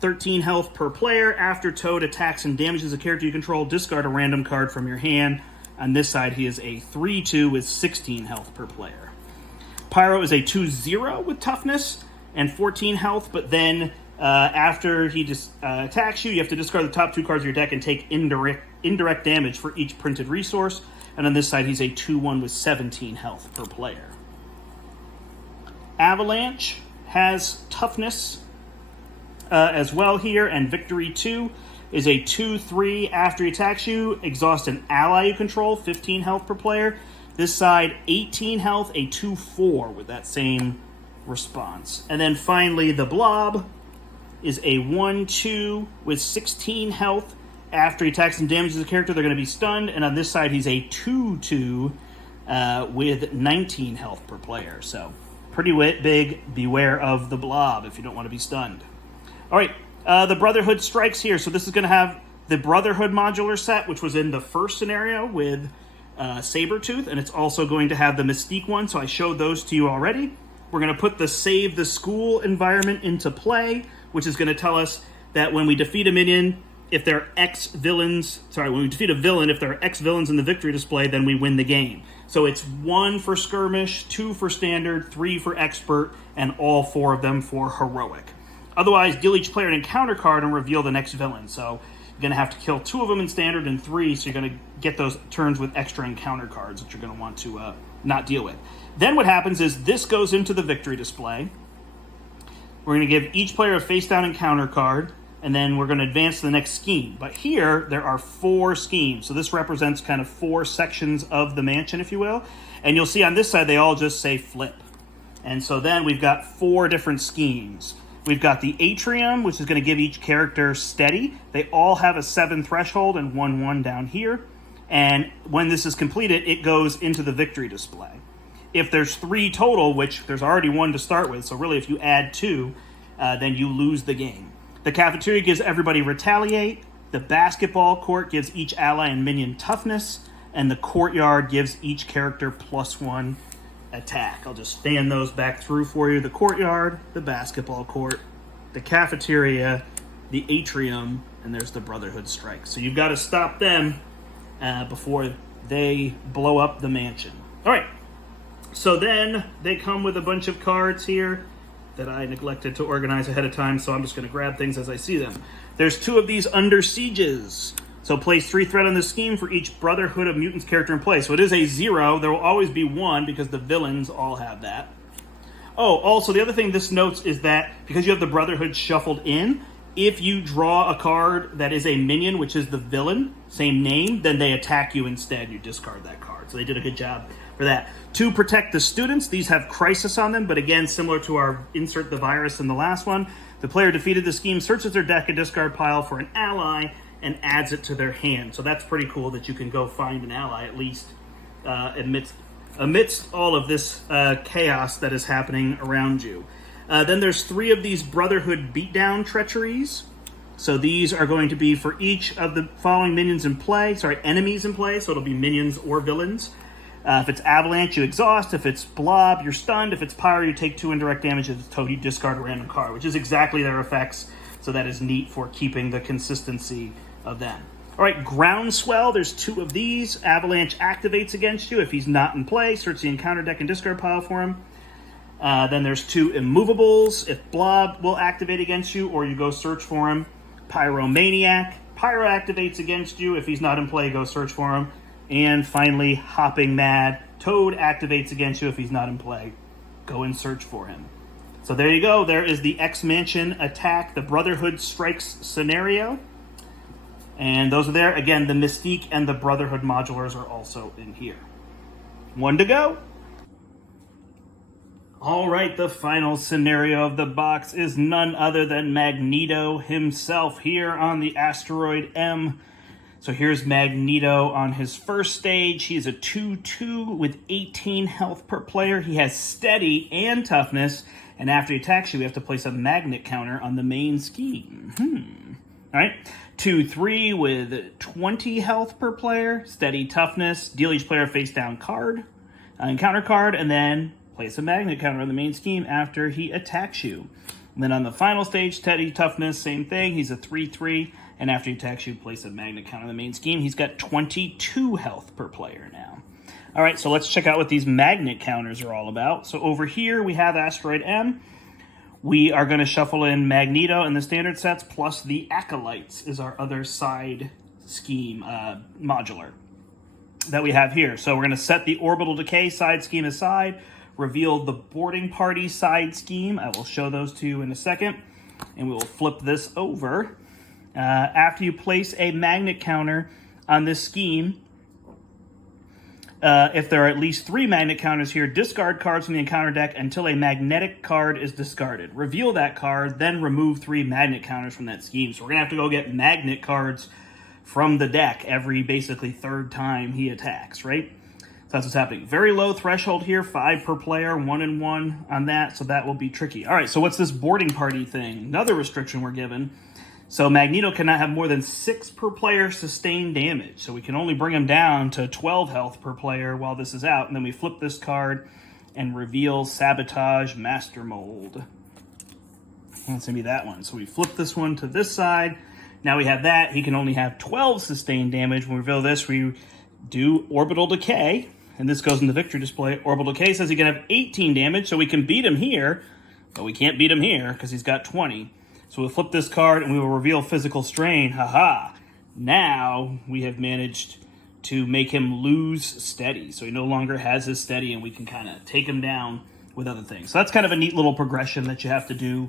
13 health per player. After Toad attacks and damages a character you control, discard a random card from your hand. On this side, he is a 3/2 with 16 health per player. Pyro is a 2/0 with toughness and 14 health, but then after he just attacks you, you have to discard the top 2 cards of your deck and take indirect damage for each printed resource. And on this side, he's a 2/1 with 17 health per player. Avalanche has toughness as well here, and Victory 2 is a 2/3 after he attacks you. Exhaust an ally you control, 15 health per player. This side, 18 health, a 2/4 with that same response. And then finally, the Blob is a 1/2 with 16 health. After he attacks and damages a character, they're going to be stunned. And on this side, he's a 2/2 with 19 health per player. So pretty big. Beware of the Blob if you don't want to be stunned. All right, the Brotherhood strikes here. So this is going to have the Brotherhood modular set, which was in the first scenario with Sabretooth. And it's also going to have the Mystique one. So I showed those to you already. We're going to put the Save the School environment into play, which is going to tell us that when we defeat a minion, if there are when we defeat a villain, if there are X villains in the victory display, then we win the game. So it's 1 for skirmish, 2 for standard, 3 for expert, and all 4 of them for heroic. Otherwise, deal each player an encounter card and reveal the next villain. So you're going to have to kill 2 of them in standard and 3, so you're going to get those turns with extra encounter cards that you're going to want to not deal with. Then what happens is this goes into the victory display. We're going to give each player a face-down encounter card, and then we're going to advance to the next scheme. But here, there are 4 schemes. So this represents kind of 4 sections of the mansion, if you will. And you'll see on this side, they all just say flip. And so then we've got 4 different schemes. We've got the Atrium, which is going to give each character steady. They all have a 7 threshold and 1/1 down here. And when this is completed, it goes into the victory display. If there's 3 total, which there's already 1 to start with, so really if you add 2, then you lose the game. The Cafeteria gives everybody Retaliate. The Basketball Court gives each ally and minion toughness. And the Courtyard gives each character +1 attack. I'll just fan those back through for you. The Courtyard, the Basketball Court, the Cafeteria, the Atrium, and there's the Brotherhood Strike. So you've got to stop them before they blow up the mansion. All right. So then they come with a bunch of cards here that I neglected to organize ahead of time, so I'm just going to grab things as I see them. There's 2 of these Under Sieges. So place 3 threat on the scheme for each Brotherhood of Mutants character in play. So it is a 0. There will always be 1 because the villains all have that. Oh, also the other thing this notes is that because you have the Brotherhood shuffled in, if you draw a card that is a minion, which is the villain, same name, then they attack you instead. You discard that card. So they did a good job for that. To protect the students, these have Crisis on them, but again, similar to our Insert the Virus in the last one, the player defeated the scheme, searches their deck and discard pile for an ally, and adds it to their hand. So that's pretty cool that you can go find an ally, at least amidst all of this chaos that is happening around you. Then there's 3 of these Brotherhood Beatdown Treacheries. So these are going to be for each of the following enemies in play, so it'll be minions or villains. If it's Avalanche, you exhaust. If it's Blob, you're stunned. If it's Pyro, you take 2 indirect damage. If it's Toad, you discard a random card, which is exactly their effects. So that is neat for keeping the consistency of them. All right, Groundswell, there's 2 of these. Avalanche activates against you. If he's not in play, search the encounter deck and discard pile for him. Then there's 2 Immovables. If Blob will activate against you, or you go search for him. Pyromaniac. Pyro activates against you. If he's not in play, go search for him. And finally, Hopping Mad. Toad activates against you if he's not in play. Go and search for him. So there you go. There is the X-Mansion attack, the Brotherhood Strikes scenario. And those are there. Again, the Mystique and the Brotherhood modulars are also in here. 1 to go. All right, the final scenario of the box is none other than Magneto himself here on the Asteroid M. So here's Magneto on his first stage. He is a 2/2 with 18 health per player. He has steady and toughness. And after he attacks you, we have to place a magnet counter on the main scheme. All right. 2/3 with 20 health per player. Steady toughness. Deal each player a face-down card, encounter card, and then place a magnet counter on the main scheme after he attacks you. And then on the final stage, steady toughness, same thing. He's a 3/3. And after he attacks you, place a magnet counter on the main scheme. He's got 22 health per player now. All right, so let's check out what these magnet counters are all about. So over here, we have Asteroid M. We are going to shuffle in Magneto in the standard sets, plus the Acolytes is our other side scheme modular. that we have here. So we're going to set the Orbital Decay side scheme aside, reveal the Boarding Party side scheme. I will show those to you in a second, and we will flip this over. After you place a magnet counter on this scheme, if there are at least 3 magnet counters here, discard cards from the encounter deck until a magnetic card is discarded. Reveal that card, then remove 3 magnet counters from that scheme. So we're going to have to go get magnet cards from the deck every basically 3rd time he attacks, right? So that's what's happening. Very low threshold here, 5 per player, 1 and 1 on that, so that will be tricky. All right, so what's this Boarding Party thing? Another restriction we're given. So Magneto cannot have more than 6 per player sustained damage. So we can only bring him down to 12 health per player while this is out. And then we flip this card and reveal Sabotage Master Mold. That's going to be that one. So we flip this one to this side. Now we have that. He can only have 12 sustained damage. When we reveal this, we do Orbital Decay. And this goes in the victory display. Orbital Decay says he can have 18 damage, so we can beat him here. But we can't beat him here because he's got 20. So we'll flip this card and we will reveal Physical Strain. Haha. Now we have managed to make him lose steady. So he no longer has his steady and we can kind of take him down with other things. So that's kind of a neat little progression that you have to do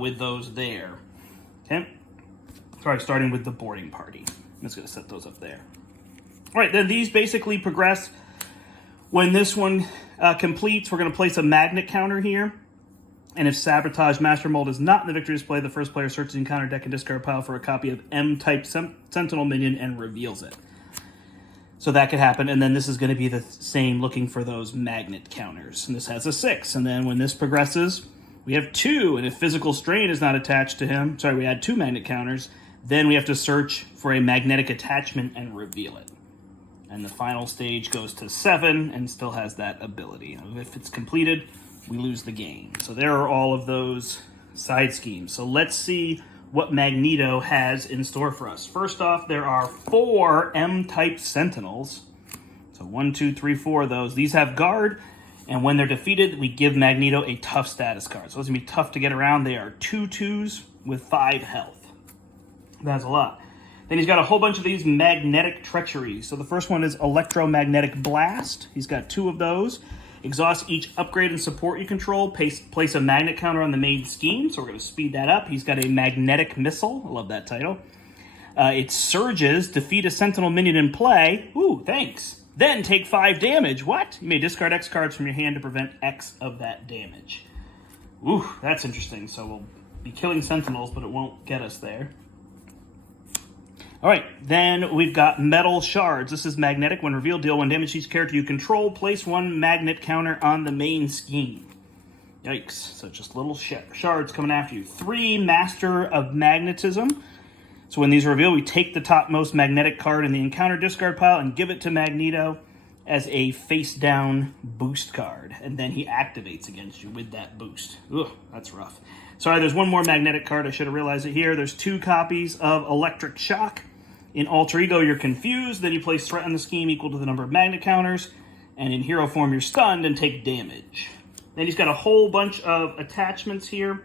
with those there. Okay. Sorry, starting with the Boarding Party. I'm just going to set those up there. All right, then these basically progress. When this one completes, we're going to place a magnet counter here. And if Sabotage Master Mold is not in the victory display, the first player searches the encounter deck and discard pile for a copy of M-type Sentinel minion and reveals it. So that could happen. And then this is going to be the same, looking for those magnet counters. And this has a 6. And then when this progresses, we have 2. And if Physical Strain is not attached to him, sorry, we add 2 magnet counters, then we have to search for a magnetic attachment and reveal it. And the final stage goes to 7 and still has that ability. If it's completed, we lose the game. So there are all of those side schemes. So let's see what Magneto has in store for us. First off, there are 4 M-type Sentinels. So 1, 2, 3, 4 of those. These have guard, and when they're defeated, we give Magneto a tough status card. So it's going to be tough to get around. They are 2 2s with 5 health. That's a lot. Then he's got a whole bunch of these magnetic treacheries. So the first one is Electromagnetic Blast. He's got 2 of those. Exhaust each upgrade and support you control. Place a magnet counter on the main scheme, so we're going to speed that up. He's got a Magnetic Missile. I love that title. It surges. Defeat a Sentinel minion in play. Ooh, thanks. Then take 5 damage. What? You may discard X cards from your hand to prevent X of that damage. Ooh, that's interesting. So we'll be killing Sentinels, but it won't get us there. All right, then we've got Metal Shards. This is magnetic. When revealed, deal 1 damage to each character you control. Place 1 magnet counter on the main scheme. Yikes. So just little shards coming after you. 3 Master of Magnetism. So when these are revealed, we take the topmost magnetic card in the encounter discard pile and give it to Magneto as a face-down boost card. And then he activates against you with that boost. Ugh, that's rough. Sorry, there's 1 more magnetic card. I should have realized it here. There's 2 copies of Electric Shock. In Alter Ego, you're confused. Then you place threat on the scheme equal to the number of magnet counters. And in Hero form, you're stunned and take damage. Then he's got a whole bunch of attachments here.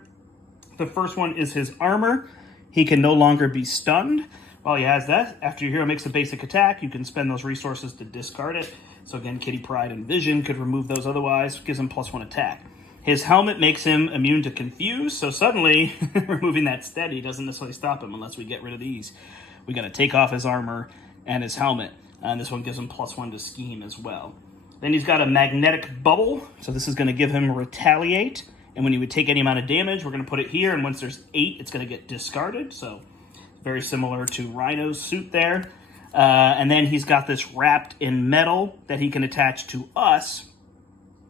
The first one is his armor. He can no longer be stunned. While he has that, after your hero makes a basic attack, you can spend those resources to discard it. So again, Kitty Pryde and Vision could remove those otherwise. Gives him +1 attack. His helmet makes him immune to confuse. So suddenly, removing that steady doesn't necessarily stop him unless we get rid of these. We got to take off his armor and his helmet. And this one gives him +1 to scheme as well. Then he's got a magnetic bubble. So this is going to give him retaliate. And when he would take any amount of damage, we're going to put it here. And once there's 8, it's going to get discarded. So very similar to Rhino's suit there. And then he's got this wrapped in metal that he can attach to us.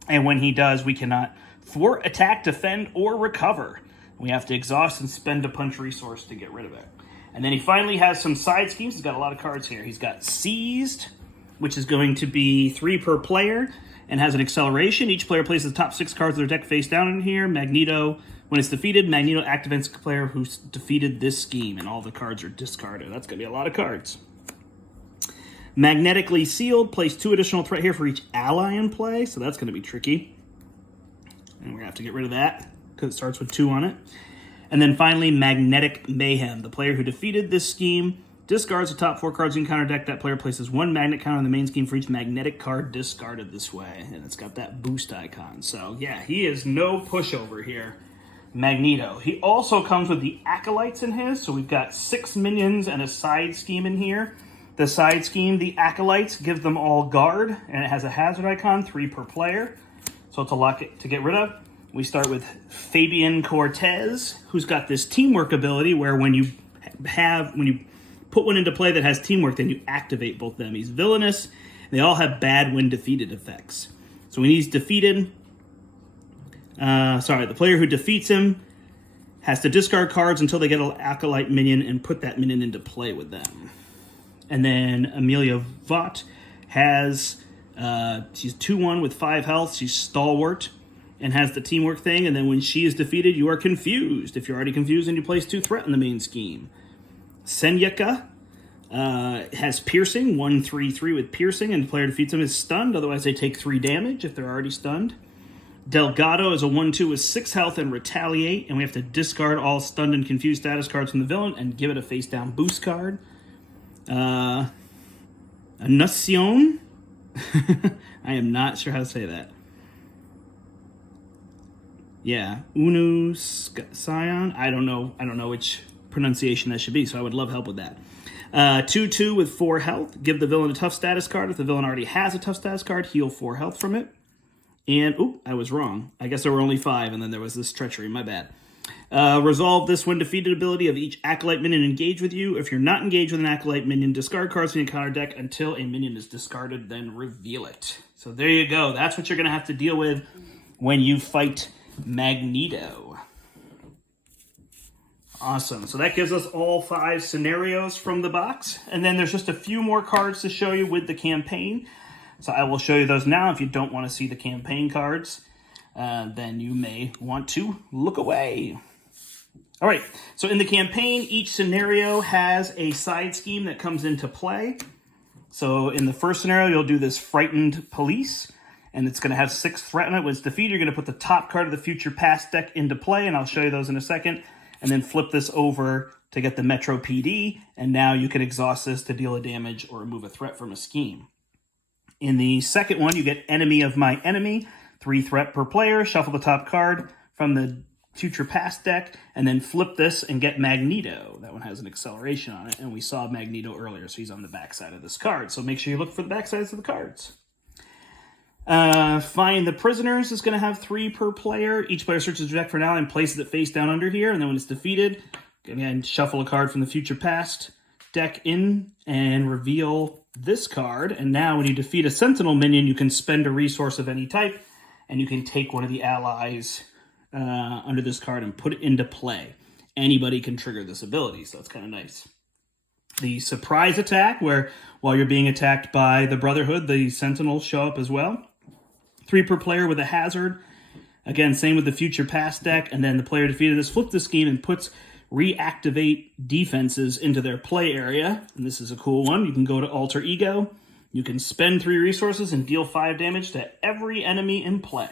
And when he does, we cannot thwart, attack, defend, or recover. We have to exhaust and spend a punch resource to get rid of it. And then he finally has some side schemes. He's got a lot of cards here. He's got Seized, which is going to be 3 per player, and has an acceleration. Each player places the top 6 cards of their deck face down in here. Magneto, when it's defeated, Magneto activates the player who's defeated this scheme, and all the cards are discarded. That's going to be a lot of cards. Magnetically Sealed, place 2 additional threat here for each ally in play, so that's going to be tricky. And we're going to have to get rid of that, because it starts with 2 on it. And then finally, Magnetic Mayhem. The player who defeated this scheme Discards the top 4 cards you can counter deck. That player places 1 magnet counter on the main scheme for each magnetic card discarded this way. And it's got that boost icon. So, yeah, he is no pushover here. Magneto. He also comes with the Acolytes in his. So we've got 6 minions and a side scheme in here. The side scheme, the Acolytes, give them all guard. And it has a hazard icon, 3 per player. So it's a lot to get rid of. We start with Fabian Cortez, who's got this teamwork ability where when you put one into play that has teamwork, then you activate both them. He's villainous. They all have bad when defeated effects. So when he's defeated, the player who defeats him has to discard cards until they get an Acolyte minion and put that minion into play with them. And then Amelia Vaught has, she's 2-1 with 5 health. She's stalwart and has the teamwork thing. And then when she is defeated, you are confused. If you're already confused, then you place 2 threat in the main scheme. Senyaka has piercing, 1/3/3 with piercing, and the player defeats them is stunned. Otherwise, they take 3 damage if they're already stunned. Delgado is a 1/2 with 6 health and retaliate, and we have to discard all stunned and confused status cards from the villain and give it a face down boost card. Anuncion. I am not sure how to say that. Yeah, Unu Scion. I don't know which pronunciation that should be, so I would love help with that. 2/2 with 4 health. Give the villain a tough status card. If the villain already has a tough status card, heal 4 health from it. And, I was wrong. I guess there were only 5, and then there was this treachery. My bad. Resolve this when defeated ability of each Acolyte minion engaged with you. If you're not engaged with an Acolyte minion, discard cards from your counter deck until a minion is discarded, then reveal it. So there you go. That's what you're going to have to deal with when you fight Magneto. Awesome. So that gives us all 5 scenarios from the box. And then there's just a few more cards to show you with the campaign. So I will show you those now. If you don't want to see the campaign cards, then you may want to look away. All right. So in the campaign, each scenario has a side scheme that comes into play. So in the first scenario, you'll do this Frightened Police. And it's going to have 6 threat in it. When it's defeated, you're going to put the top card of the Future Past deck into play, and I'll show you those in a second. And then flip this over to get the Metro PD, and now you can exhaust this to deal a damage or remove a threat from a scheme. In the second one, you get Enemy of My Enemy, 3 threat per player. Shuffle the top card from the Future Past deck, and then flip this and get Magneto. That one has an acceleration on it, and we saw Magneto earlier, so he's on the backside of this card. So make sure you look for the backsides of the cards. Find the Prisoners is going to have 3 per player. Each player searches their deck for now and places it face down under here. And then when it's defeated, again, shuffle a card from the Future Past deck in and reveal this card. And now when you defeat a Sentinel minion, you can spend a resource of any type. And you can take one of the allies under this card and put it into play. Anybody can trigger this ability, so it's kind of nice. The Surprise Attack, where while you're being attacked by the Brotherhood, the Sentinels show up as well. 3 per player with a hazard. Again, same with the Future Past deck. And then the player defeated this, flip the scheme, and puts reactivate defenses into their play area. And this is a cool one. You can go to Alter Ego. You can spend 3 resources and deal 5 damage to every enemy in play.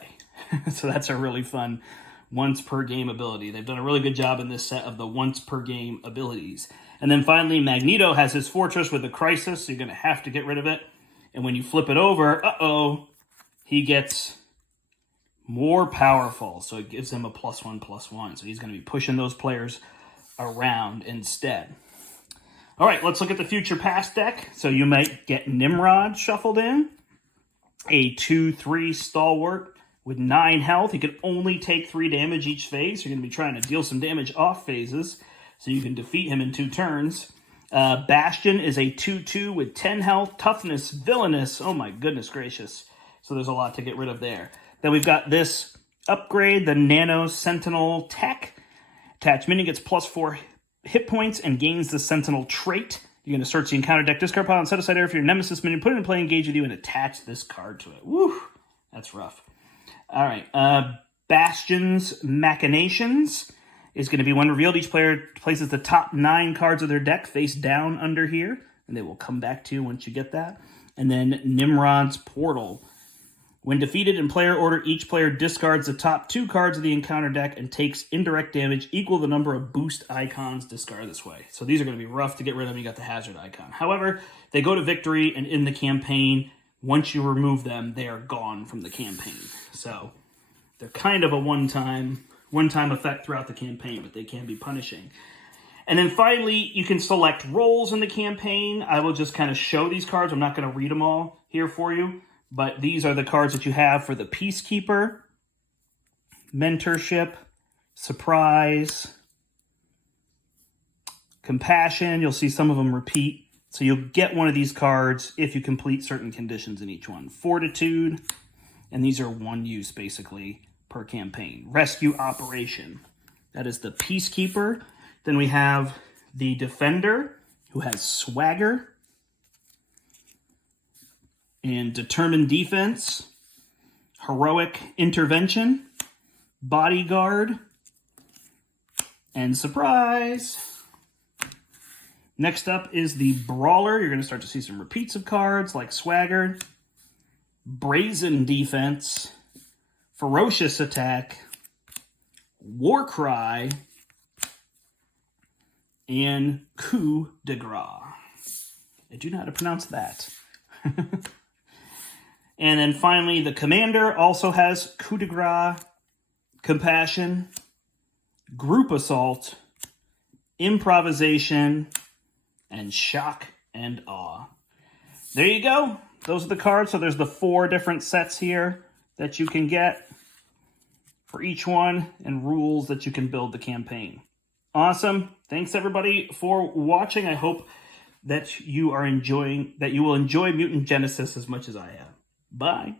So that's a really fun once per game ability. They've done a really good job in this set of the once per game abilities. And then finally, Magneto has his Fortress with a Crisis. So you're going to have to get rid of it. And when you flip it over, he gets more powerful. So it gives him a +1/+1. So he's going to be pushing those players around instead. All right, let's look at the Future Past deck. So you might get Nimrod shuffled in. A 2/3 Stalwart with 9 health. He can only take 3 damage each phase. So you're going to be trying to deal some damage off phases so you can defeat him in 2 turns. Bastion is a 2/2 with 10 health. Toughness, villainous. Oh my goodness gracious. So there's a lot to get rid of there. Then we've got this upgrade, the Nano Sentinel Tech. Attached minion gets +4 hit points and gains the Sentinel trait. You're going to search the encounter deck discard pile and set aside area for your Nemesis minion, put it in play, engage with you, and attach this card to it. Woo! That's rough. All right. Bastion's Machinations is going to be when revealed. Each player places the top 9 cards of their deck face down under here, and they will come back to you once you get that. And then Nimrod's Portal. When defeated in player order, each player discards the top 2 cards of the encounter deck and takes indirect damage equal to the number of boost icons discarded this way. So these are going to be rough to get rid of. You got the hazard icon. However, they go to victory, and in the campaign, once you remove them, they are gone from the campaign. So they're kind of a one-time effect throughout the campaign, but they can be punishing. And then finally, you can select roles in the campaign. I will just kind of show these cards. I'm not going to read them all here for you. But these are the cards that you have for the Peacekeeper, Mentorship, Surprise, Compassion. You'll see some of them repeat. So you'll get one of these cards if you complete certain conditions in each one. Fortitude, and these are one use basically per campaign. Rescue Operation. That is the Peacekeeper. Then we have the Defender, who has Swagger and Determined Defense, Heroic Intervention, Bodyguard, and Surprise. Next up is the Brawler. You're going to start to see some repeats of cards like Swagger, Brazen Defense, Ferocious Attack, Warcry, and Coup de Grace. I do know how to pronounce that. And then finally, the Commander also has Coup de Grace, Compassion, Group Assault, Improvisation, and Shock and Awe. There you go. Those are the cards. So there's the 4 different sets here that you can get for each one, and rules that you can build the campaign. Awesome. Thanks everybody for watching. I hope that you will enjoy Mutant Genesis as much as I have. Bye.